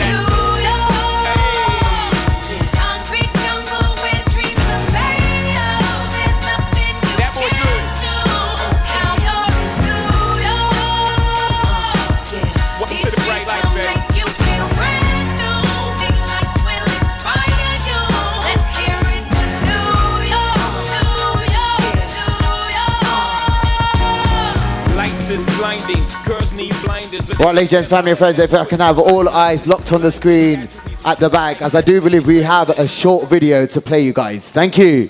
Right, legends, family and friends, if I can have all eyes locked on the screen at the back, as I do believe we have a short video to play, you guys. Thank you.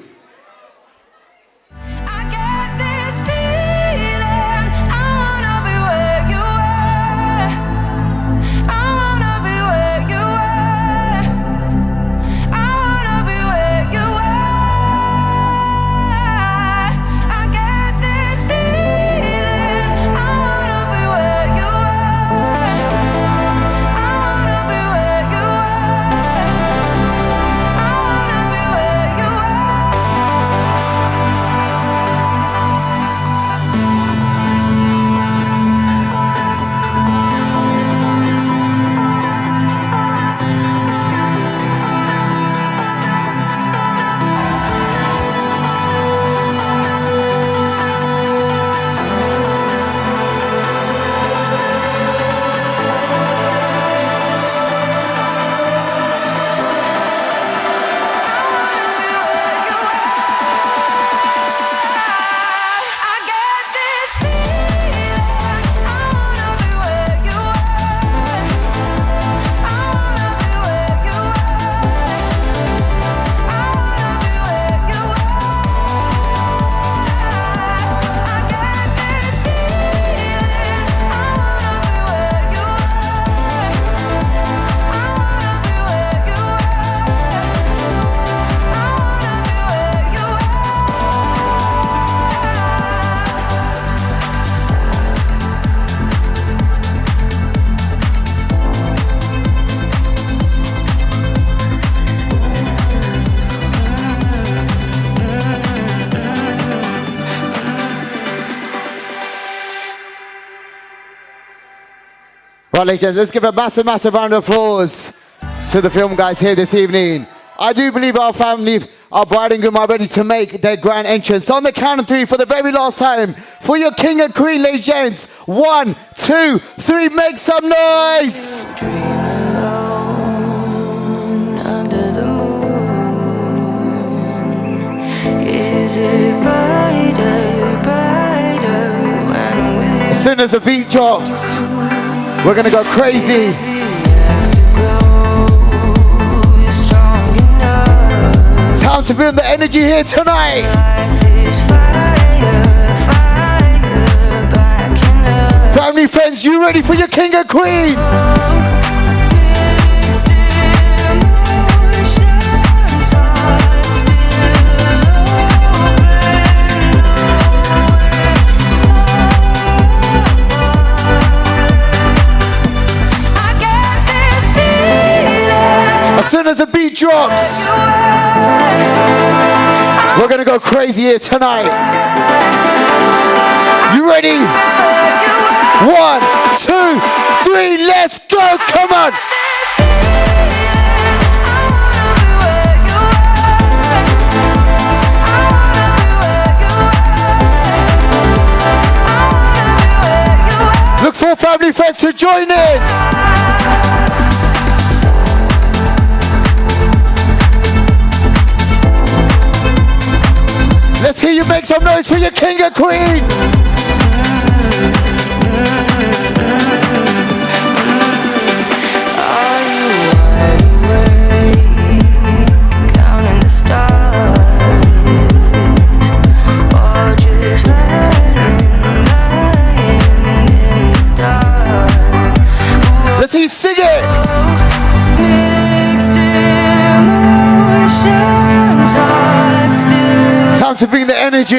Right, legends, let's give a massive, massive round of applause to the film guys here this evening. I do believe our family, our bride and groom are ready to make their grand entrance. On the count of 3 for the very last time, for your king and queen, legends. 1, 2, 3, make some noise! Under the moon, is it brighter, brighter when I'm with you? As soon as the beat drops, we're gonna go crazy. Time to build the energy here tonight. Family, friends, you ready for your king and queen? As soon as the beat drops, we're gonna go crazy here tonight. You ready? 1, 2, 3, let's go, come on! look for family friends to join in. Let's hear you make some noise for your king and queen. Counting the stars, or just lying in the dark. Let's see you sing it. Mixed emotions are still. Time to bring the energy.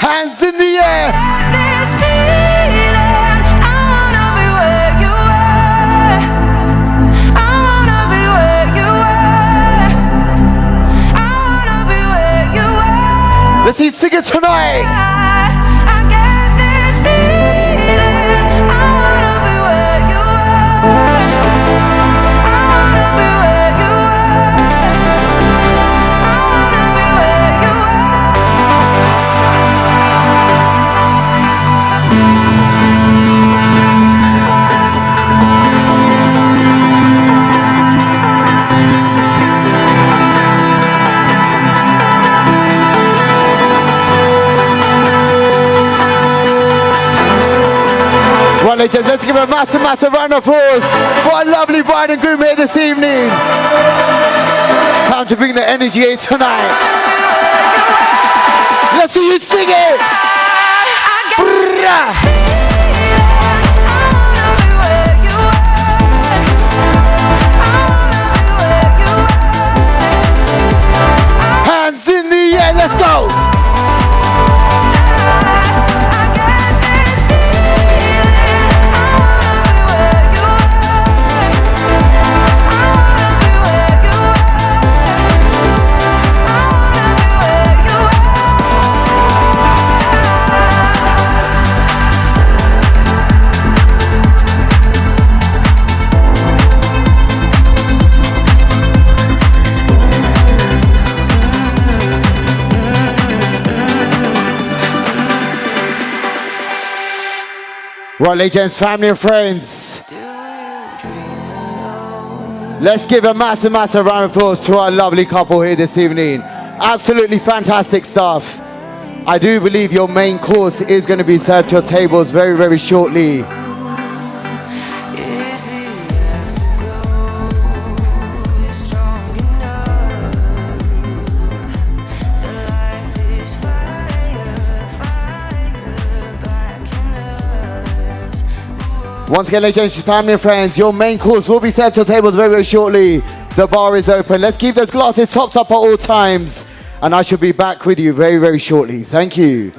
Hands in the air. This feeling, I wanna be where you are. I wanna be where you are. I wanna be where you are. Let's see you sing it tonight. I get this feeling, I wanna be where you are. I wanna be where you are. I wanna be where you are. Right, legends, let's give a massive, massive round of applause for our lovely bride and groom here this evening. Time to bring the energy in tonight. Let's see you sing it. Brrrah. Hands in the air, let's go. Right, legends, family and friends. Let's give a massive, massive round of applause to our lovely couple here this evening. Absolutely fantastic stuff. I do believe your main course is going to be served to your tables very, very shortly. Once again, legends, family and friends, your main course will be served to your tables very, very shortly. The bar is open. Let's keep those glasses topped up at all times. And I shall be back with you very, very shortly. Thank you.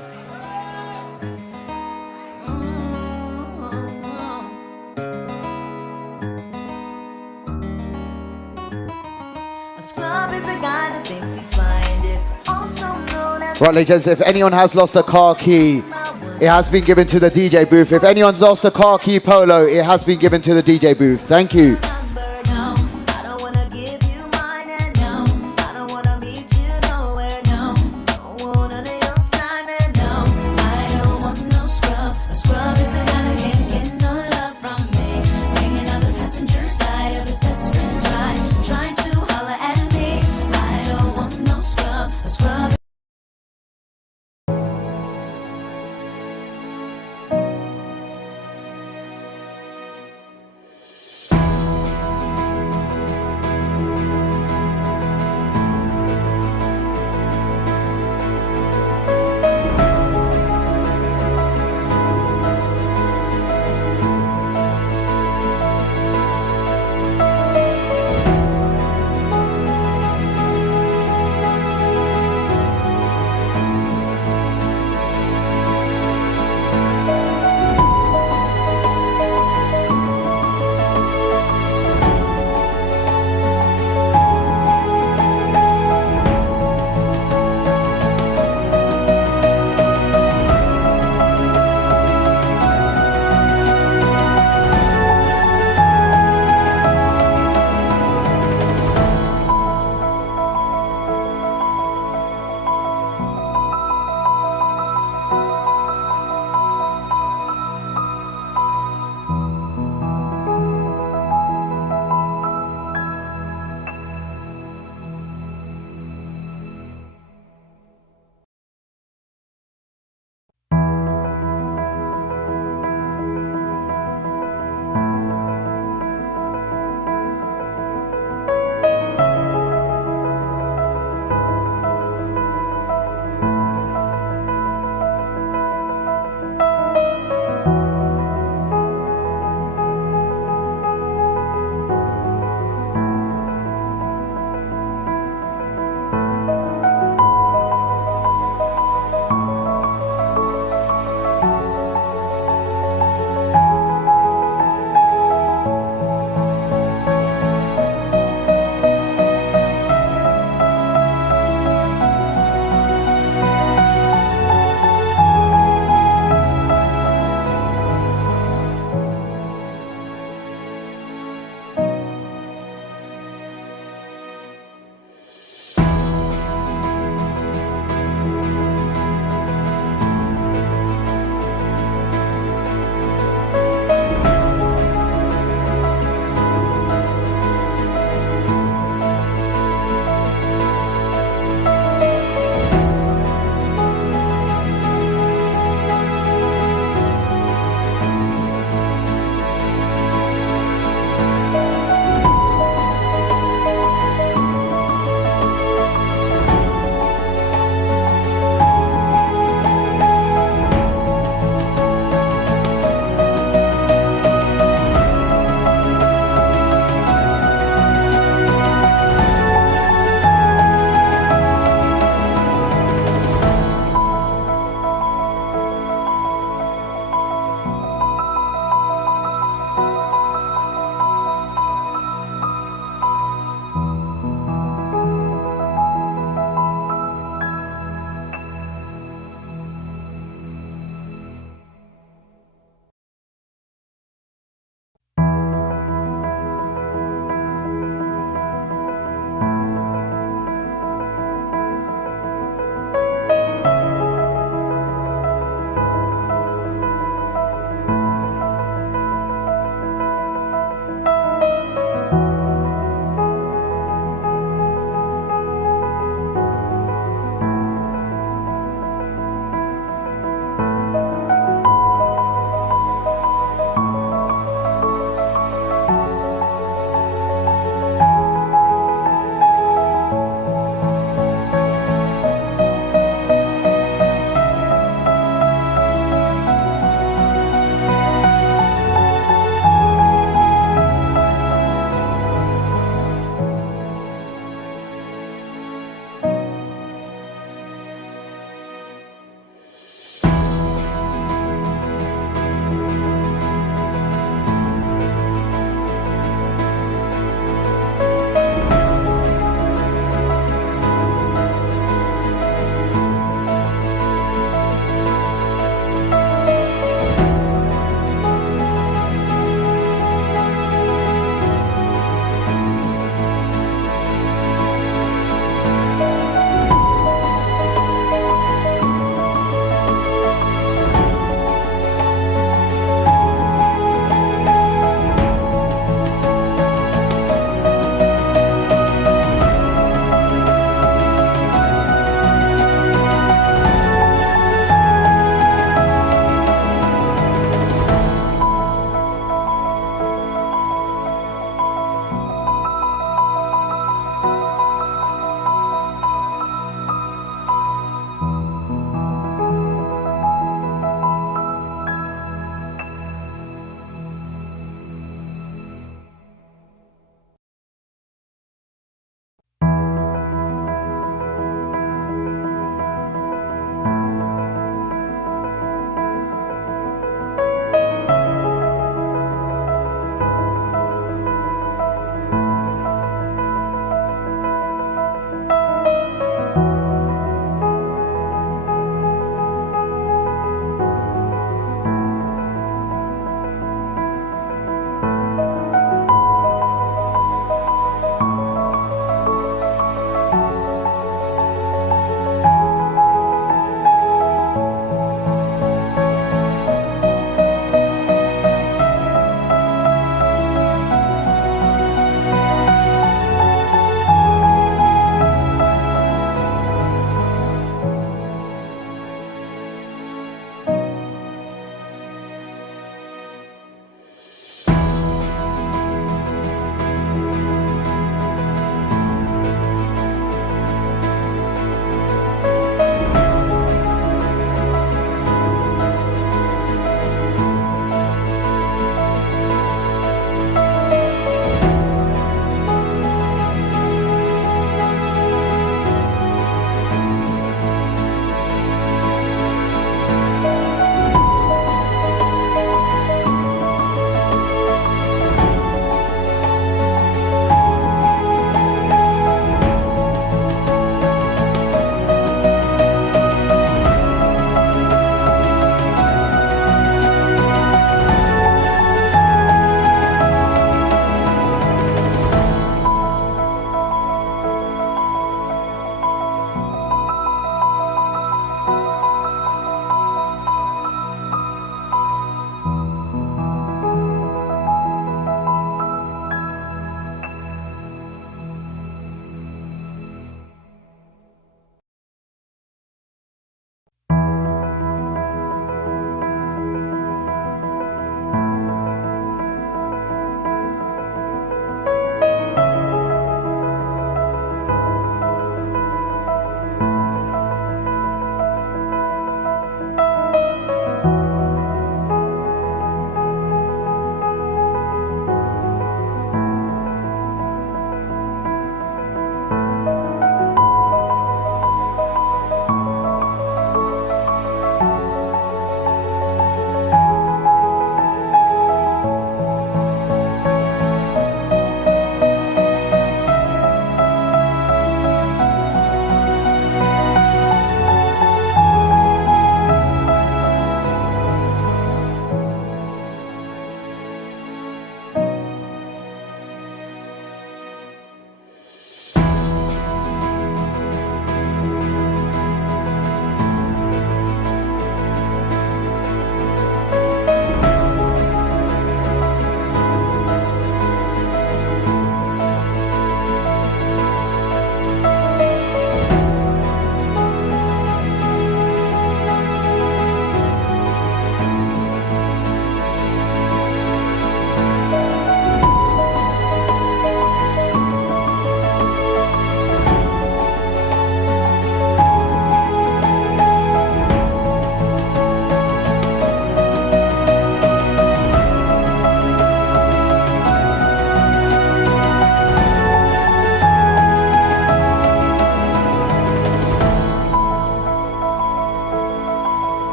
Right, legends, if anyone has lost a car key, it has been given to the DJ booth. If anyone's lost a car key polo, it has been given to the DJ booth. Thank you.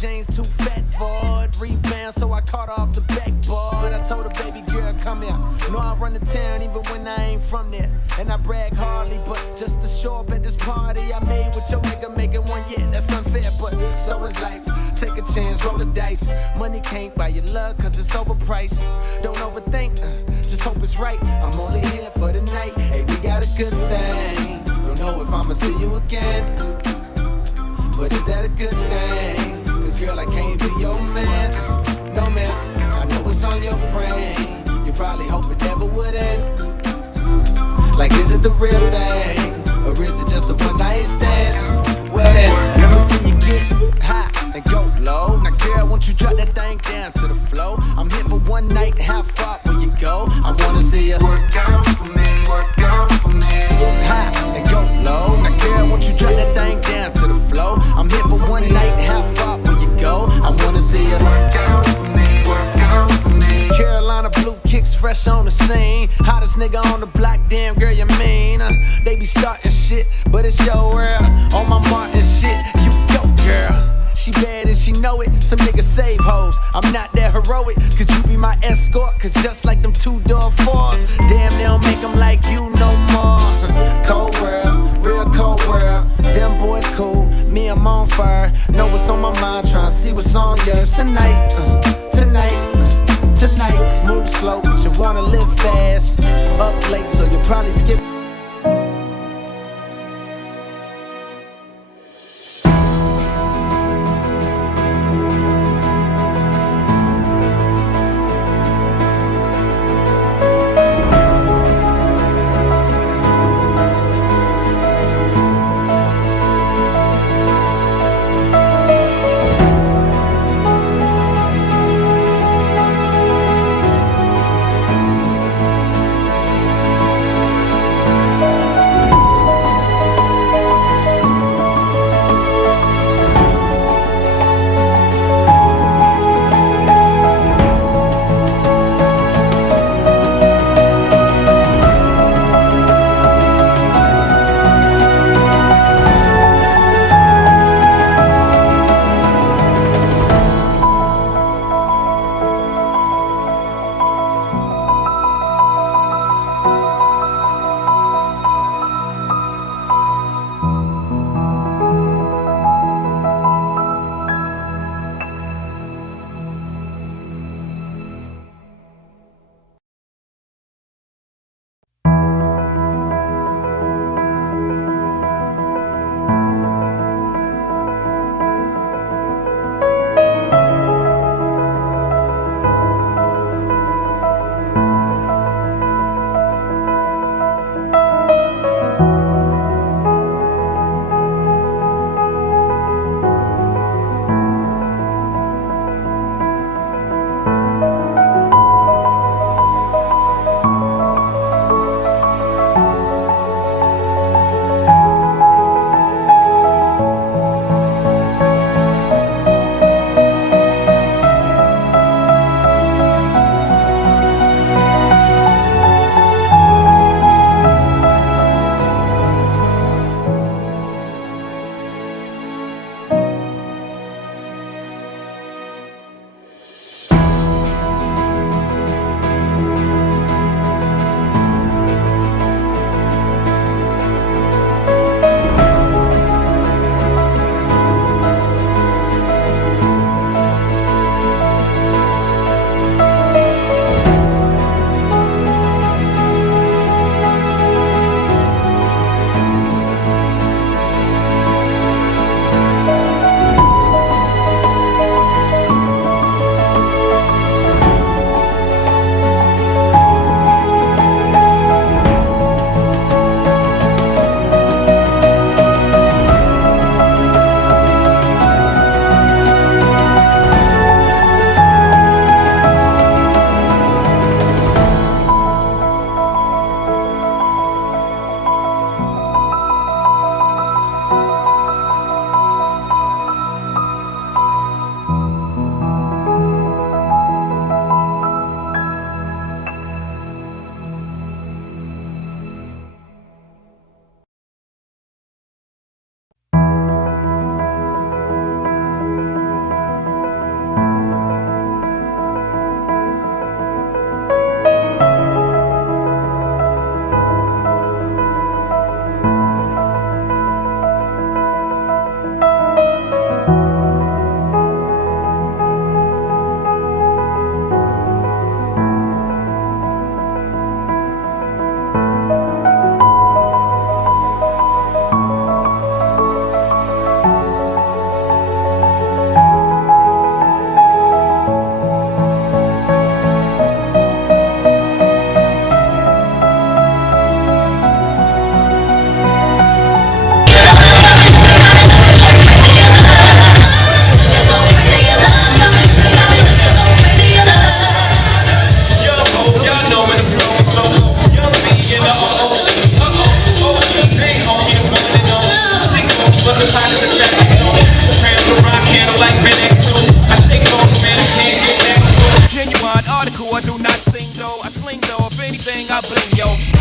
jeans too fat for it. Rebound, so I caught off the backboard. I told her, baby girl, come here. Know I run the town even when I ain't from there. And I brag hardly, but just to show up at this party I made with your nigga making one, yeah, that's unfair, but so is life. Take a chance, roll the dice. Money can't buy your love, cause it's overpriced. Don't overthink, just hope it's right. I'm only here for the night. Hey, we got a good thing. Don't know if I'ma see you again, but is that a good thing? Cause girl, I can't be your man. No man, I know it's on your brain. You probably hope it never would end. Like, is it the real thing? Or is it just a one night stand? Well then, let me see you get high and go low. Now girl, won't you drop that thing down to the floor? I'm here for one night, how far will you go? I wanna see you work out for me, work out for me. High and go low. Now girl, won't you drop that thing down to the floor? I'm here for one night, how far will you go? I wanna see you work out for me, work out for me. Carolina blue kicks fresh on the scene. Hottest nigga on the block, damn girl, you mean? They be starting shit, but it's your world. On my Martin shit, you go, girl. She bad and she know it. Some niggas save hoes. I'm not that heroic. Could you be my escort? Cause just like them 2-door fours, damn, they don't make them like you no more. Cold world, real cold world. Them boys cool, me I'm on fire. Know what's on my mind, tryna see what's on yours. Tonight, tonight, move slow, but you wanna live fast. Up late, so you'll probably skip.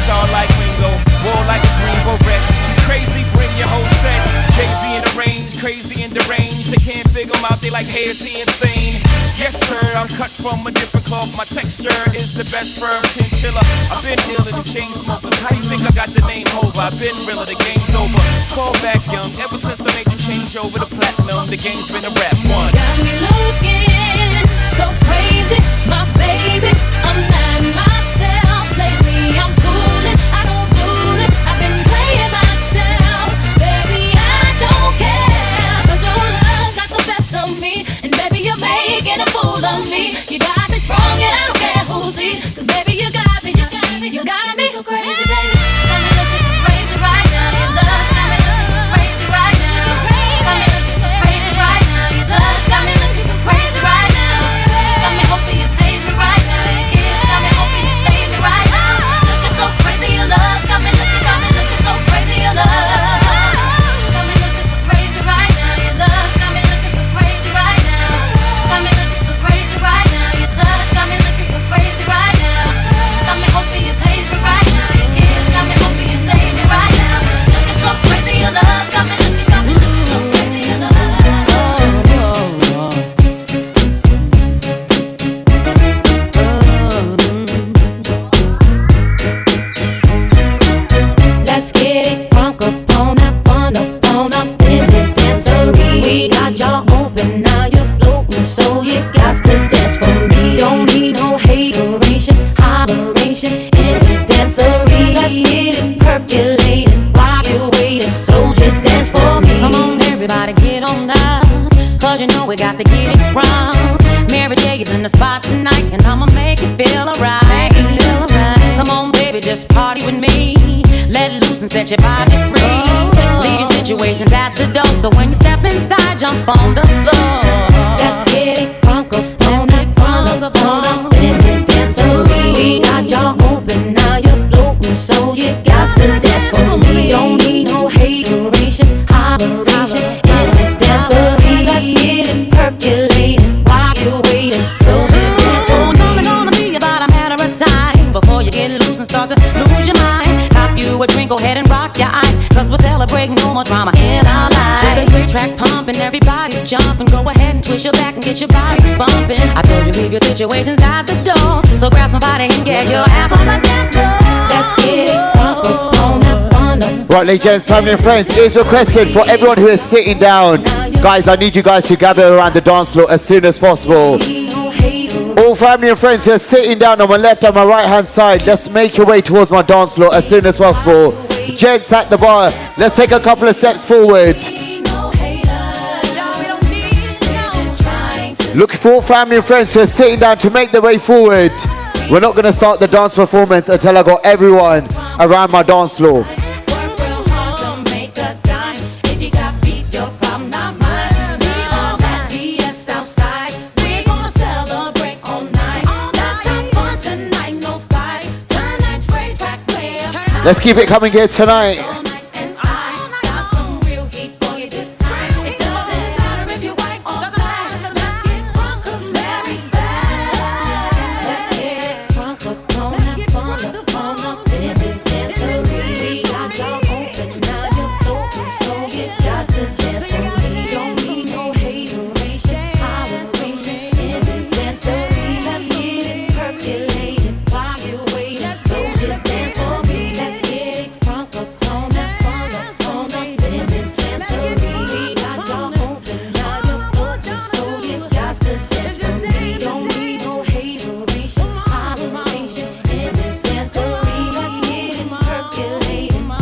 star like Ringo, war like a green beret. Crazy, bring your whole set. Jay-Z in the range, crazy and deranged. They can't figure him out, they like, hey, is he insane? Yes, sir, I'm cut from a different cloth. My texture is the best firm chinchilla. I've been dealing with chain smokers. How you think I got the name over? I've been realer, the game's over. Fall back young, ever since I made the change over the platinum, the game's been a rap one. Got me looking so crazy, my baby. I'm not myself lately. I'm foolish. I don't do this. I've been playing myself, baby. I don't care, 'cause your love got the best of me, and baby you're making a fool of me. You got me strong and I don't care who sees, 'cause baby you got me, you got me, you got me so crazy, baby. Got me looking so crazy right now. Your love's got me looking so crazy right now. Got me looking so crazy right now. Your touch got me looking so crazy right now. Got me hoping you praise me right now. Your kiss got me hoping you save me right now. Looking so crazy, your love's got me looking so crazy, your love. Got me looking so crazy right now. Your love's got me looking so crazy right now. Got me looking so crazy right now. Your touch got me looking so crazy right now. Got me hoping you praise me right now. Your kiss got me hoping you save me right now. Looking so crazy, your love's got me looking so crazy, your love. Let's get it crunk up on that fun up in this dancery. We got y'all open, now you're floating, so you got to dance for me. Don't need no hateration, holleration in this dancery. Let's get it percolated while you're waiting, so just dance for me. Come on, everybody, get on down, 'cause you know we got to get it wrong. Mary J is in the spot tonight, and I'ma make it feel alright. Come on, baby, just party with me. Let loose and set your body free. Leave your situations at the door, so when you step inside, jump on the floor. Let's get it crunk up on that fun up in this dancery. We got y'all open, now you're floating, so you got to dance for me. Don't need no hateration, holleration in this dancery. Let's get it percolated while you're waiting, so just dance for me. It's only gonna be about a matter of time before you get loose and start to lose your mind. Cop you a drink, go ahead and rock your eyes, 'cause we're celebrating no more drama in our lives. With a great track pumping, everybody's jumping. Go ahead and twist your back and get your body bumping. I told you leave your situations at the door, so grab somebody and get your ass on the dance floor. Let's get it crunk up on that fun up. Right, legends, family and friends, it is requested for everyone who is sitting down. Guys, I need you guys to gather around the dance floor as soon as possible. All family and friends who are sitting down on my left and my right hand side, let's make your way towards my dance floor as soon as possible. Gents at the bar, let's take a couple of steps forward. Look for family and friends who are sitting down to make their way forward. We're not going to start the dance performance until I got everyone around my dance floor. Let's keep it coming here tonight.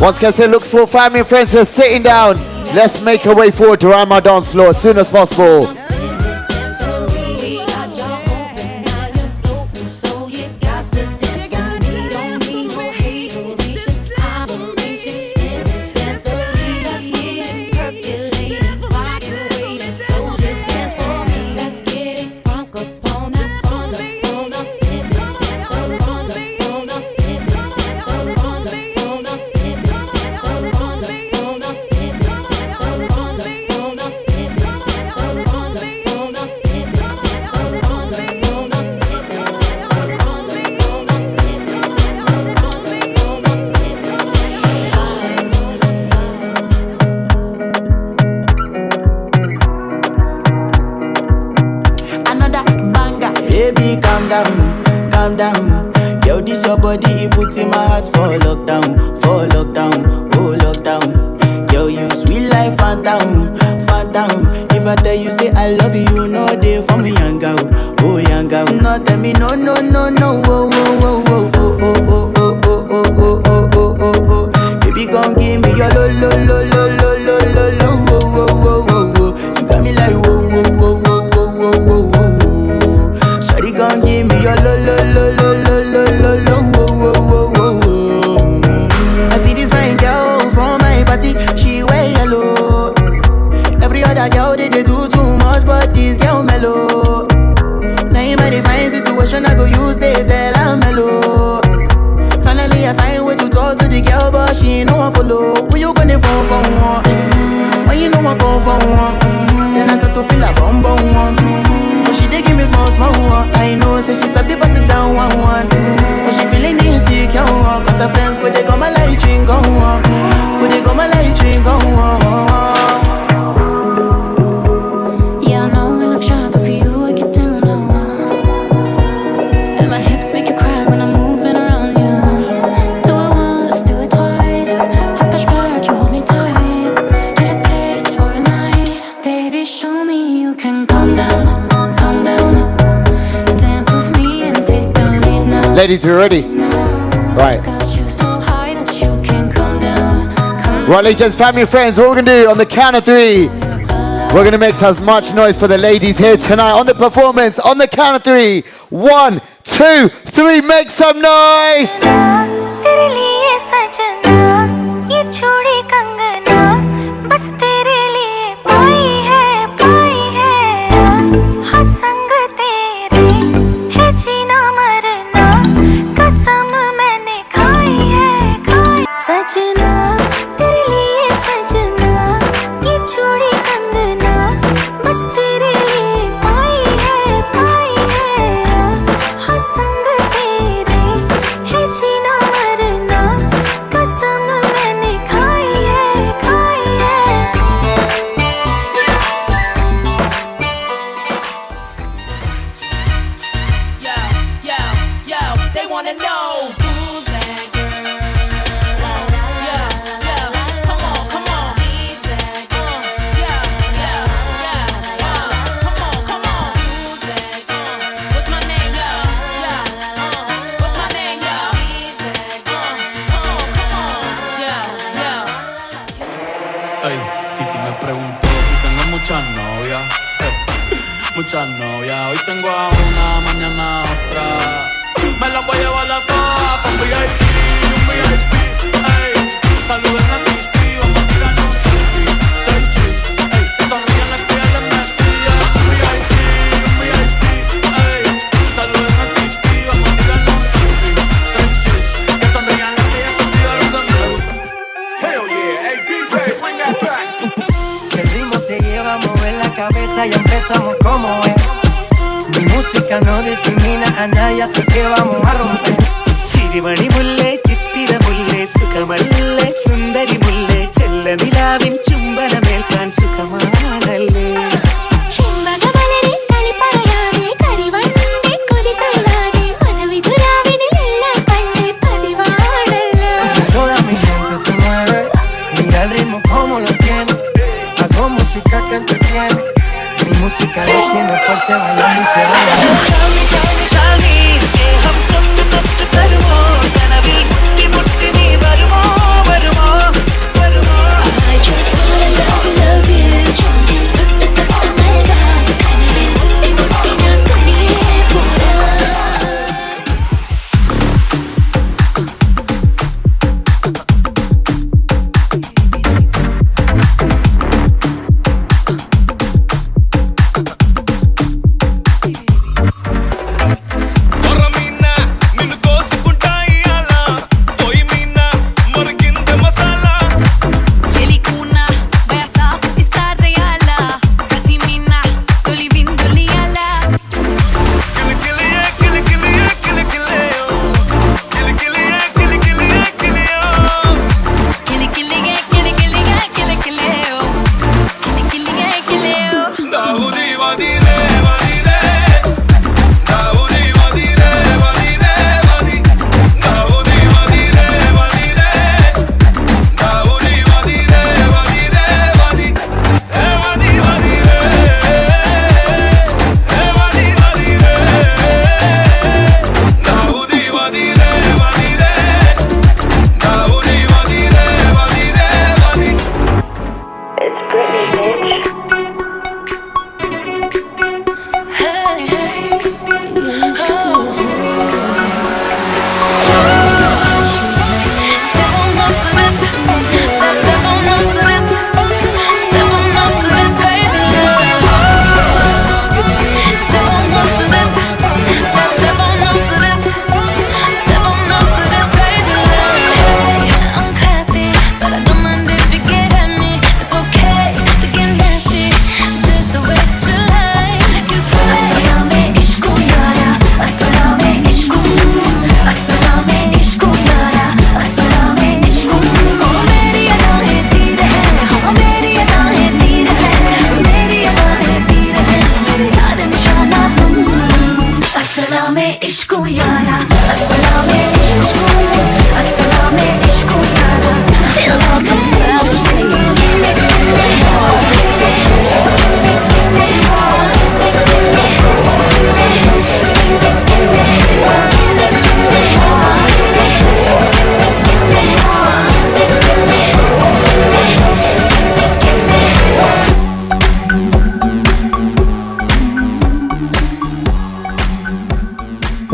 Once again, say look for family and friends who are sitting down. Let's make our way forward around my dance floor as soon as possible. lockdown, oh lockdown. Yo, you sweet life, phantom, phantom. If I tell you say I love you, you know they for me young girl, oh young girl. No tell me no, no, no, no, oh, oh, oh, oh, oh, oh, oh, oh, oh, oh, oh, oh, oh, oh. Baby, gon' give me your lo, lo, lo, lo, lo, lo, lo, lo, oh, oh, oh, oh, oh. You got me like whoa, whoa, whoa, whoa, whoa, whoa, whoa, whoa. Shawty gon' give me your lo, lo, lo, lo, lo, lo, lo, lo, whoa, whoa, whoa, whoa, whoa. I see this fine girl from my party, she wear yellow. Every other girl they do too much, but this girl mellow. Now in my divine situation, I go use they tell I'm mellow. Finally I find way to talk to the girl, but she ain't no one follow. Who you gonna phone for one? When you know I go for one, then I start to feel a bum bum one. But she dey give me small small one. I know say she's a bit pass it down one one. But she feeling insecure, cause her friends go they go my light ring go on. Go they go my light ring go on. Yeah, I know we look shy, but for you I get down low. And my hips make you cry when I'm moving around you. Do it once, do it twice. I push back, you hold me tight. Get a taste for a night. Baby, show me you can calm down, calm down. Dance with me and take the lead now. Ladies, we're ready. Right. Got you so high that you can't calm down. Right, legends, family, friends, what we're going to do on the count of three, we're going to make as much noise for the ladies here tonight on the performance. On the count of three. 1, 2, 3, make some noise. तेरे लिए सजना ये चूड़ी कंगना बस तेरे लिए पाई है हाँ संग तेरे है जीना मरना कसम मैंने खाई है सजना तेरे लिए सजना ये चूड़ी कंगना बस तेरे लिए पाई है हाँ संग तेरे है जीना मरना कसम मैंने खाई है Yo, they wanna know who's that girl. Come on. Who's that girl? Come on. Who's that girl? What's my name, yo? What's my name, yo? Who's that girl? Come on. Ey, Titi me preguntó si tengo muchas novias. Muchas novias. Hoy tengo a una, mañana a otra. Me las voy a llevar a todas pa' un VIP, ey. Saluden a Titi, vamos a tirarnos un selfie. 6 chis, ey. Que sonrían las que les metía. Un VIP, ey. Saluden a Titi, vamos a tirarnos un selfie. 6 chis, que sonrían las que ya se olvidaron de mí. Hell yeah, hey DJ, bring that back. Si el ritmo te lleva a mover la cabeza, ya empezamos como es. Mi música no discrimina a nadie, así que vamos a romper. ചിരിമണി മുല്ലേ ചിത്തിര മുല്ലേ സുഖമല്ലേ സുന്ദരി മുല്ലേ ചെല്ല നിലാവിൻ ചുംബനമേൽക്കാൻ സുഖമാണല്ലേ ചെമ്പകമലരെ കളി പറയാതെ കരിവണ്ടേ കൊതികൊള്ളാതെ മനവിധുരാവിനെല്ലാം പണ്ടേ പതിവാണല്ലോ. Toda mi gente se mueve, mira el ritmo como lo tiene. Hago música que entretiene, mi música lo tiene fuerte bailando y se baila. സ്നേഹം തൊട്ട് തൊട്ട് തരുമോ കനവിൽ മുട്ടി മുട്ടി നീ വരുമോ വരുമോ വരുമോ I just wanna love you. കനവിൽ മുട്ടി മുട്ടി ഞാൻ തനിയെ പോരാ.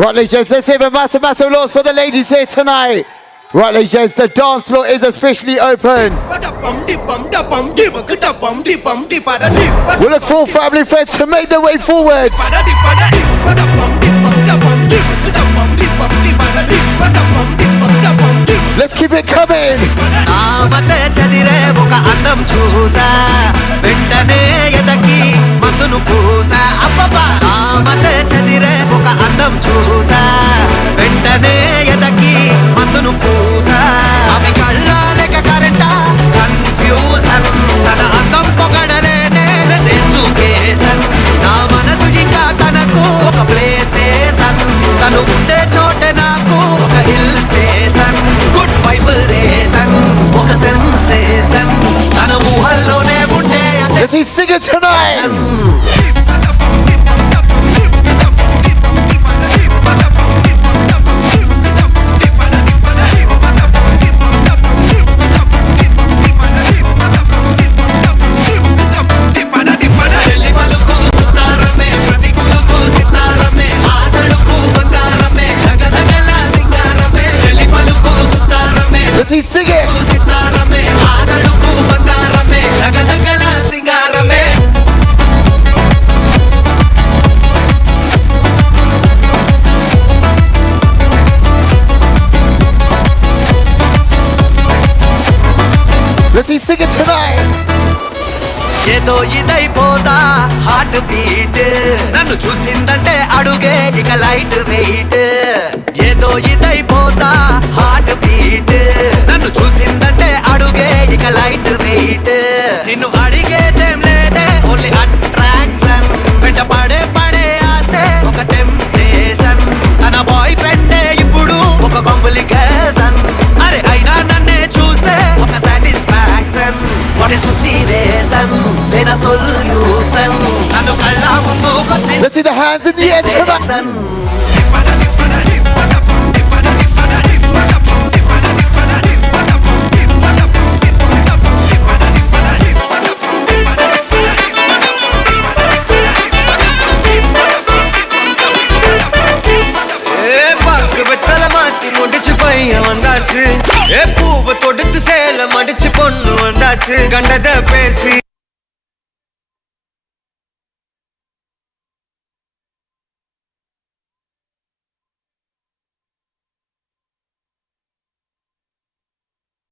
Right, legends, let's have a massive, massive applause for the ladies here tonight. Right, legends, the dance floor is officially open. We'll look for family friends to make their way forward. Let's keep it coming. Let's see singing tonight. Let's see sing it. Let's see sing it tonight. ఏదో ఇదైపోతా heart beat నన్ను చూసిందంటే అడుగే ఇక light weight ఏదో ఇదైపోతా heart beat నన్ను చూసిందంటే అడుగే ఇక light weight నిన్ను అడిగేదేం లేదే ఓన్లీ అట్రాక్షన్ వెంట పడే ఆసే ఒక టెంప్టేషన్ తన బాయ్ ఫ్రెండే ఇప్పుడు ఒక కాంప్లికేషన్ అరే అయినా నన్నే చూస్తే ఒక సాటిస్ఫాక్షన్ వాట్ ఇస్ సిచ్యువేషన్ లేదా సొల్యూషన్ నన్ను కళ్ళ ముందుకొచ్చి Let's see the hands in the air tonight. வந்தாச்சு பூவை தொடுத்து சேலம் அடிச்சு பொண்ணு வந்தாச்சு கண்டத பேசி